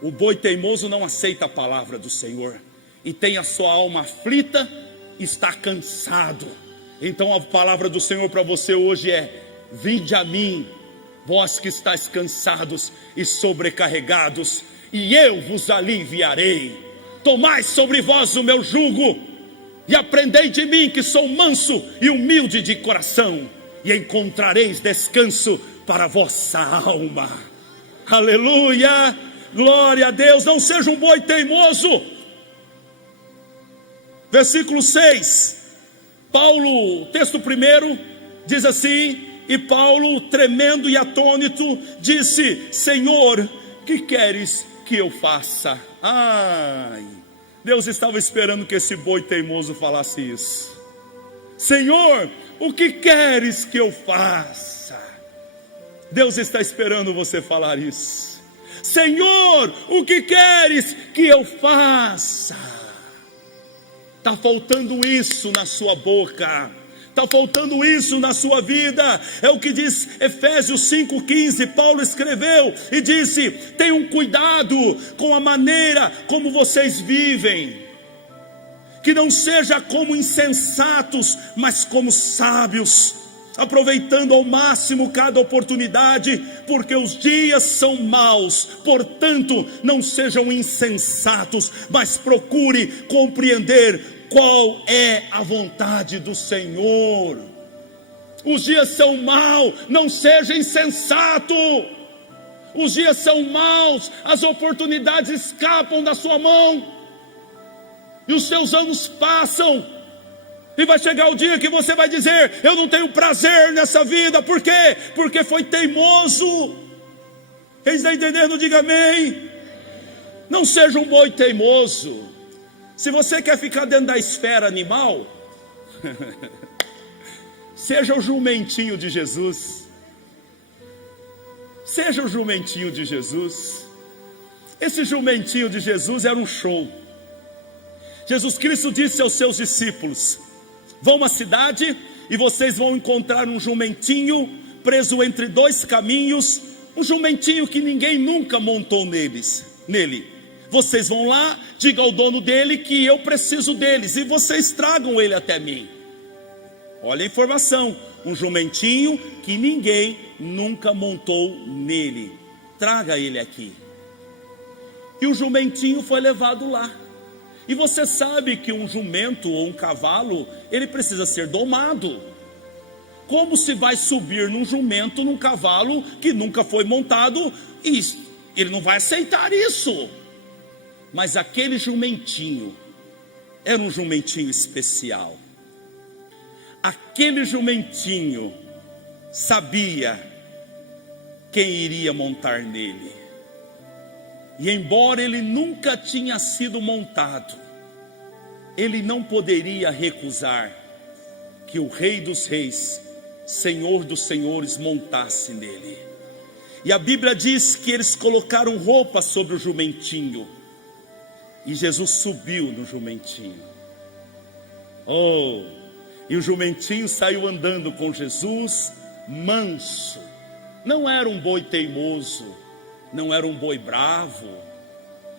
O boi teimoso não aceita a palavra do Senhor, e tem a sua alma aflita, está cansado. Então a palavra do Senhor para você hoje é: vinde a mim, vós que estáis cansados e sobrecarregados, e eu vos aliviarei. Tomai sobre vós o meu jugo, e aprendei de mim, que sou manso e humilde de coração, e encontrareis descanso para a vossa alma. Aleluia, glória a Deus. Não seja um boi teimoso. Versículo 6, Paulo, texto primeiro, diz assim: e Paulo, tremendo e atônito, disse: Senhor, que queres que eu faça? Ai, Deus estava esperando que esse boi teimoso falasse isso. Senhor, o que queres que eu faça? Deus está esperando você falar isso. Senhor, o que queres que eu faça? Está faltando isso na sua boca, está faltando isso na sua vida. É o que diz Efésios 5,15. Paulo escreveu e disse: tenham cuidado com a maneira como vocês vivem, que não seja como insensatos, mas como sábios, aproveitando ao máximo cada oportunidade, porque os dias são maus. Portanto, não sejam insensatos, mas procure compreender qual é a vontade do Senhor. Os dias são maus, não seja insensato. Os dias são maus, as oportunidades escapam da sua mão, e os seus anos passam, e vai chegar o dia que você vai dizer: eu não tenho prazer nessa vida. Por quê? Porque foi teimoso. Quem está entendendo, diga amém. Não seja um boi teimoso. Se você quer ficar dentro da esfera animal, seja o jumentinho de Jesus. Seja o jumentinho de Jesus. Esse jumentinho de Jesus era um show. Jesus Cristo disse aos seus discípulos: vão à cidade e vocês vão encontrar um jumentinho preso entre dois caminhos, um jumentinho que ninguém nunca montou nele. Vocês vão lá, diga ao dono dele que eu preciso deles, e vocês tragam ele até mim. Olha a informação: um jumentinho que ninguém nunca montou nele, traga ele aqui. E o jumentinho foi levado lá. E você sabe que um jumento ou um cavalo, ele precisa ser domado. Como se vai subir num jumento, num cavalo que nunca foi montado? E ele não vai aceitar isso. Mas aquele jumentinho era um jumentinho especial. Aquele jumentinho sabia quem iria montar nele. E embora ele nunca tinha sido montado, ele não poderia recusar que o Rei dos Reis, Senhor dos Senhores, montasse nele. E a Bíblia diz que eles colocaram roupa sobre o jumentinho, e Jesus subiu no jumentinho. E o jumentinho saiu andando com Jesus, manso. Não era um boi teimoso, não era um boi bravo,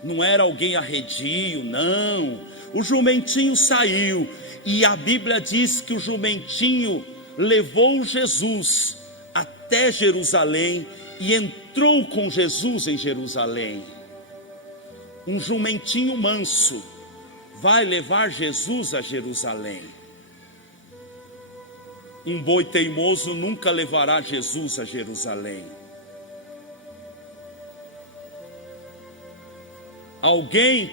não era alguém arredio, não. O jumentinho saiu, e a Bíblia diz que o jumentinho levou Jesus até Jerusalém e entrou com Jesus em Jerusalém. Um jumentinho manso vai levar Jesus a Jerusalém. Um boi teimoso nunca levará Jesus a Jerusalém. Alguém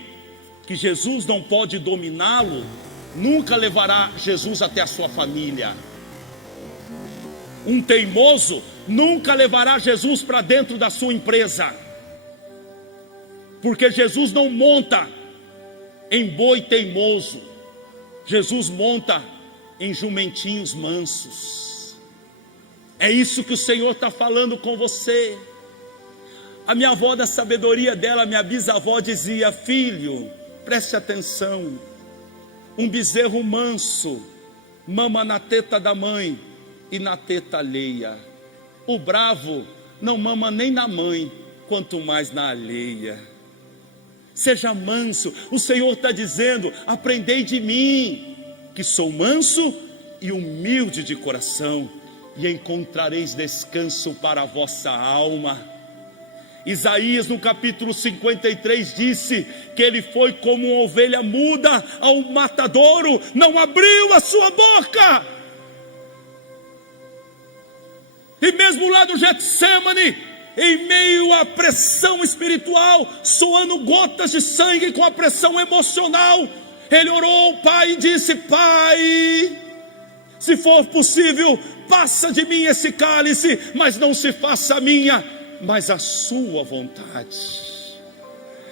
que Jesus não pode dominá-lo, nunca levará Jesus até a sua família. Um teimoso nunca levará Jesus para dentro da sua empresa, porque Jesus não monta em boi teimoso, Jesus monta em jumentinhos mansos. É isso que o Senhor está falando com você. A minha avó, da sabedoria dela, minha bisavó dizia: filho, preste atenção, um bezerro manso mama na teta da mãe e na teta alheia. O bravo não mama nem na mãe, quanto mais na alheia. Seja manso. O Senhor está dizendo: aprendei de mim, que sou manso e humilde de coração, e encontrareis descanso para a vossa alma. Isaías, no capítulo 53, disse que ele foi como uma ovelha muda ao matadouro, não abriu a sua boca. E mesmo lá no Getsêmani, em meio à pressão espiritual, soando gotas de sangue com a pressão emocional, ele orou ao Pai e disse: Pai, se for possível, passa de mim esse cálice, mas não se faça a minha, mas a sua vontade.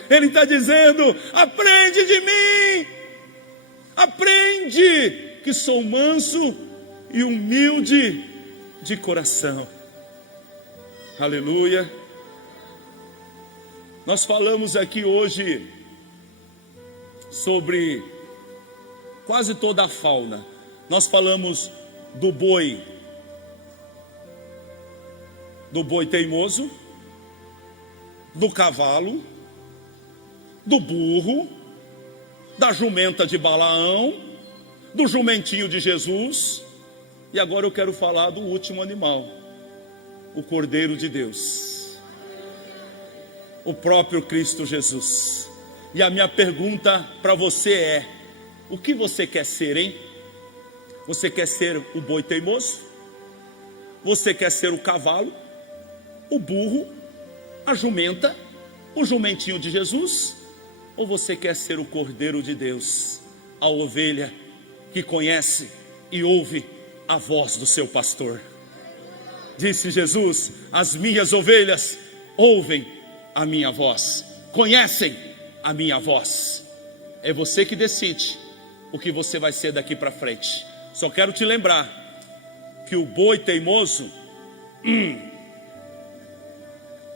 Ele está dizendo: aprende de mim, aprende que sou manso e humilde de coração. Aleluia. Nós falamos aqui hoje sobre quase toda a fauna. Nós falamos do boi teimoso, do cavalo, do burro, da jumenta de Balaão, do jumentinho de Jesus, e agora eu quero falar do último animal, o Cordeiro de Deus, o próprio Cristo Jesus. E a minha pergunta para você é: o que você quer ser, hein? Você quer ser o boi teimoso? Você quer ser o cavalo, o burro, a jumenta, o jumentinho de Jesus? Ou você quer ser o Cordeiro de Deus, a ovelha que conhece e ouve a voz do seu pastor? Disse Jesus: as minhas ovelhas ouvem a minha voz, conhecem a minha voz. É você que decide o que você vai ser daqui para frente. Só quero te lembrar que o boi teimoso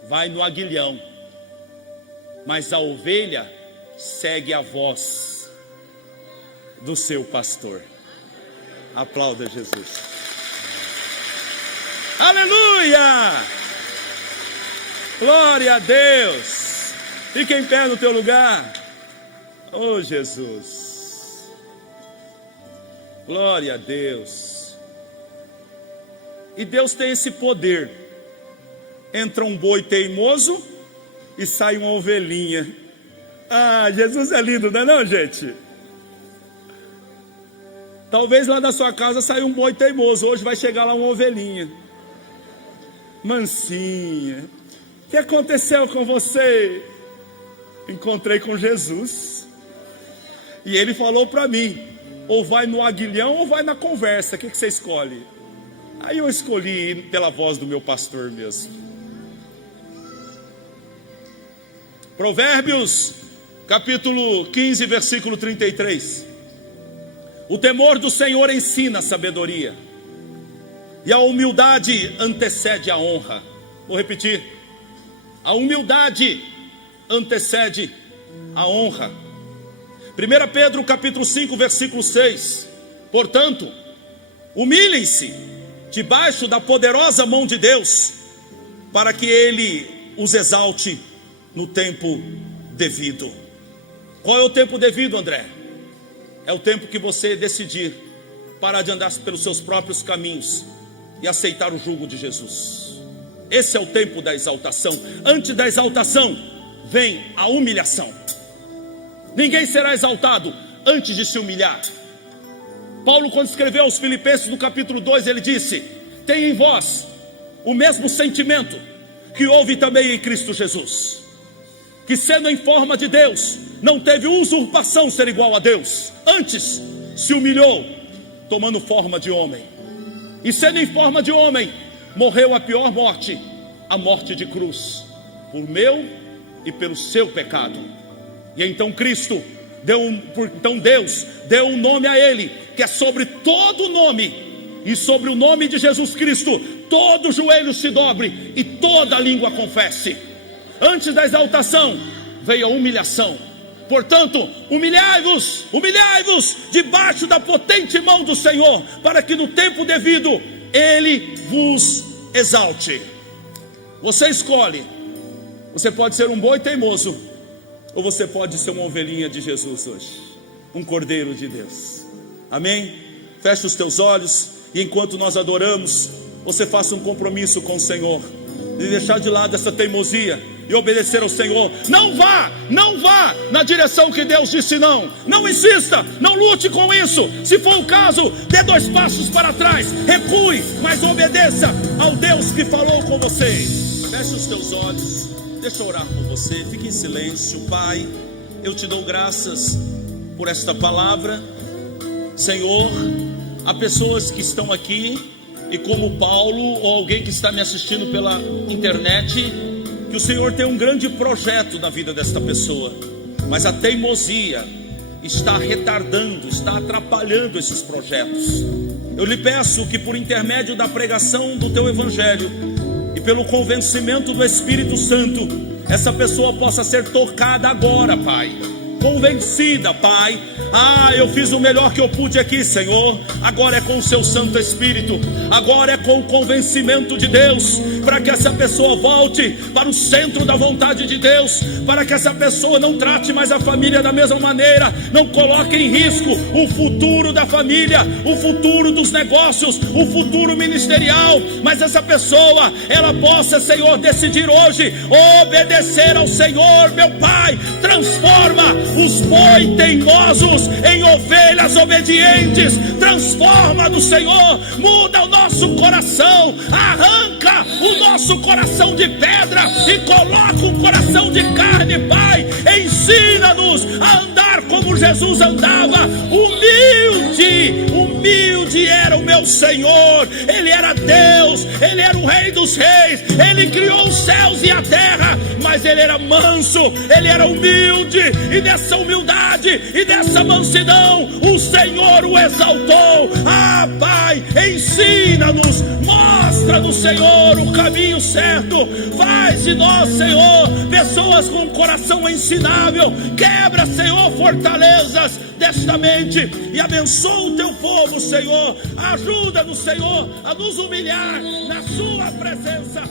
vai no aguilhão, mas a ovelha segue a voz do seu pastor. Aplauda Jesus. Aleluia! Glória a Deus. Fica em pé no teu lugar. Oh Jesus. Glória a Deus. E Deus tem esse poder. Entra um boi teimoso e sai uma ovelhinha. Ah, Jesus é lindo, não é não, gente? Talvez lá da sua casa saia um boi teimoso. Hoje vai chegar lá uma ovelhinha mansinha. O que aconteceu com você? Encontrei com Jesus, e Ele falou para mim: ou vai no aguilhão ou vai na conversa, o que você escolhe? Aí eu escolhi ir pela voz do meu pastor mesmo. Provérbios capítulo 15, versículo 33. O temor do Senhor ensina a sabedoria, e a humildade antecede a honra. Vou repetir: a humildade antecede a honra. 1 Pedro capítulo 5, versículo 6. Portanto, humilhem-se debaixo da poderosa mão de Deus, para que Ele os exalte no tempo devido. Qual é o tempo devido, André? É o tempo que você decidir parar de andar pelos seus próprios caminhos e aceitar o jugo de Jesus. Esse é o tempo da exaltação. Antes da exaltação vem a humilhação. Ninguém será exaltado antes de se humilhar. Paulo, quando escreveu aos Filipenses no capítulo 2, ele disse: tem em vós o mesmo sentimento que houve também em Cristo Jesus, que sendo em forma de Deus, não teve usurpação ser igual a Deus, antes se humilhou, tomando forma de homem, e sendo em forma de homem, morreu a pior morte, a morte de cruz, por meu e pelo seu pecado. E então Deus deu um nome a ele, que é sobre todo nome, e sobre o nome de Jesus Cristo, todo joelho se dobre, e toda língua confesse. Antes da exaltação, veio a humilhação. Portanto, humilhai-vos debaixo da potente mão do Senhor, para que no tempo devido, Ele vos exalte. Você escolhe. Você pode ser um boi teimoso, ou você pode ser uma ovelhinha de Jesus hoje, um cordeiro de Deus. Amém? Feche os teus olhos, e enquanto nós adoramos, você faça um compromisso com o Senhor, de deixar de lado essa teimosia e obedecer ao Senhor. Não vá na direção que Deus disse não insista, não lute com isso. Se for o caso, dê 2 passos para trás, recue, mas obedeça ao Deus que falou com você. Feche os teus olhos, deixa eu orar por você, fique em silêncio. Pai, eu te dou graças por esta palavra. Senhor, há pessoas que estão aqui, e como Paulo, ou alguém que está me assistindo pela internet, que o Senhor tem um grande projeto na vida desta pessoa, mas a teimosia está retardando, está atrapalhando esses projetos. Eu lhe peço que por intermédio da pregação do teu evangelho e pelo convencimento do Espírito Santo, essa pessoa possa ser tocada agora, Pai, convencida, Pai. Eu fiz o melhor que eu pude aqui, Senhor. Agora é com o seu Santo Espírito, agora é com o convencimento de Deus, para que essa pessoa volte para o centro da vontade de Deus, para que essa pessoa não trate mais a família da mesma maneira, não coloque em risco o futuro da família, o futuro dos negócios, o futuro ministerial, mas essa pessoa, ela possa, Senhor, decidir hoje obedecer ao Senhor. Meu Pai, transforma os boi teimosos em ovelhas obedientes, transforma do Senhor, muda o nosso coração, arranca o nosso coração de pedra e coloca um coração de carne, Pai. Ensina-nos a andar como Jesus andava, humilde era o meu Senhor, Ele era Deus, Ele era o Rei dos Reis, Ele criou os céus e a terra, mas Ele era manso, Ele era humilde, e dessa humildade e dessa mansidão o Senhor o exaltou. Pai, ensina-nos, mostra-nos, Senhor, o caminho certo. Faz de nós, Senhor, pessoas com um coração ensinável. Quebra, Senhor, fortalezas desta mente e abençoa o teu povo, Senhor. Ajuda-nos, Senhor, a nos humilhar na sua presença,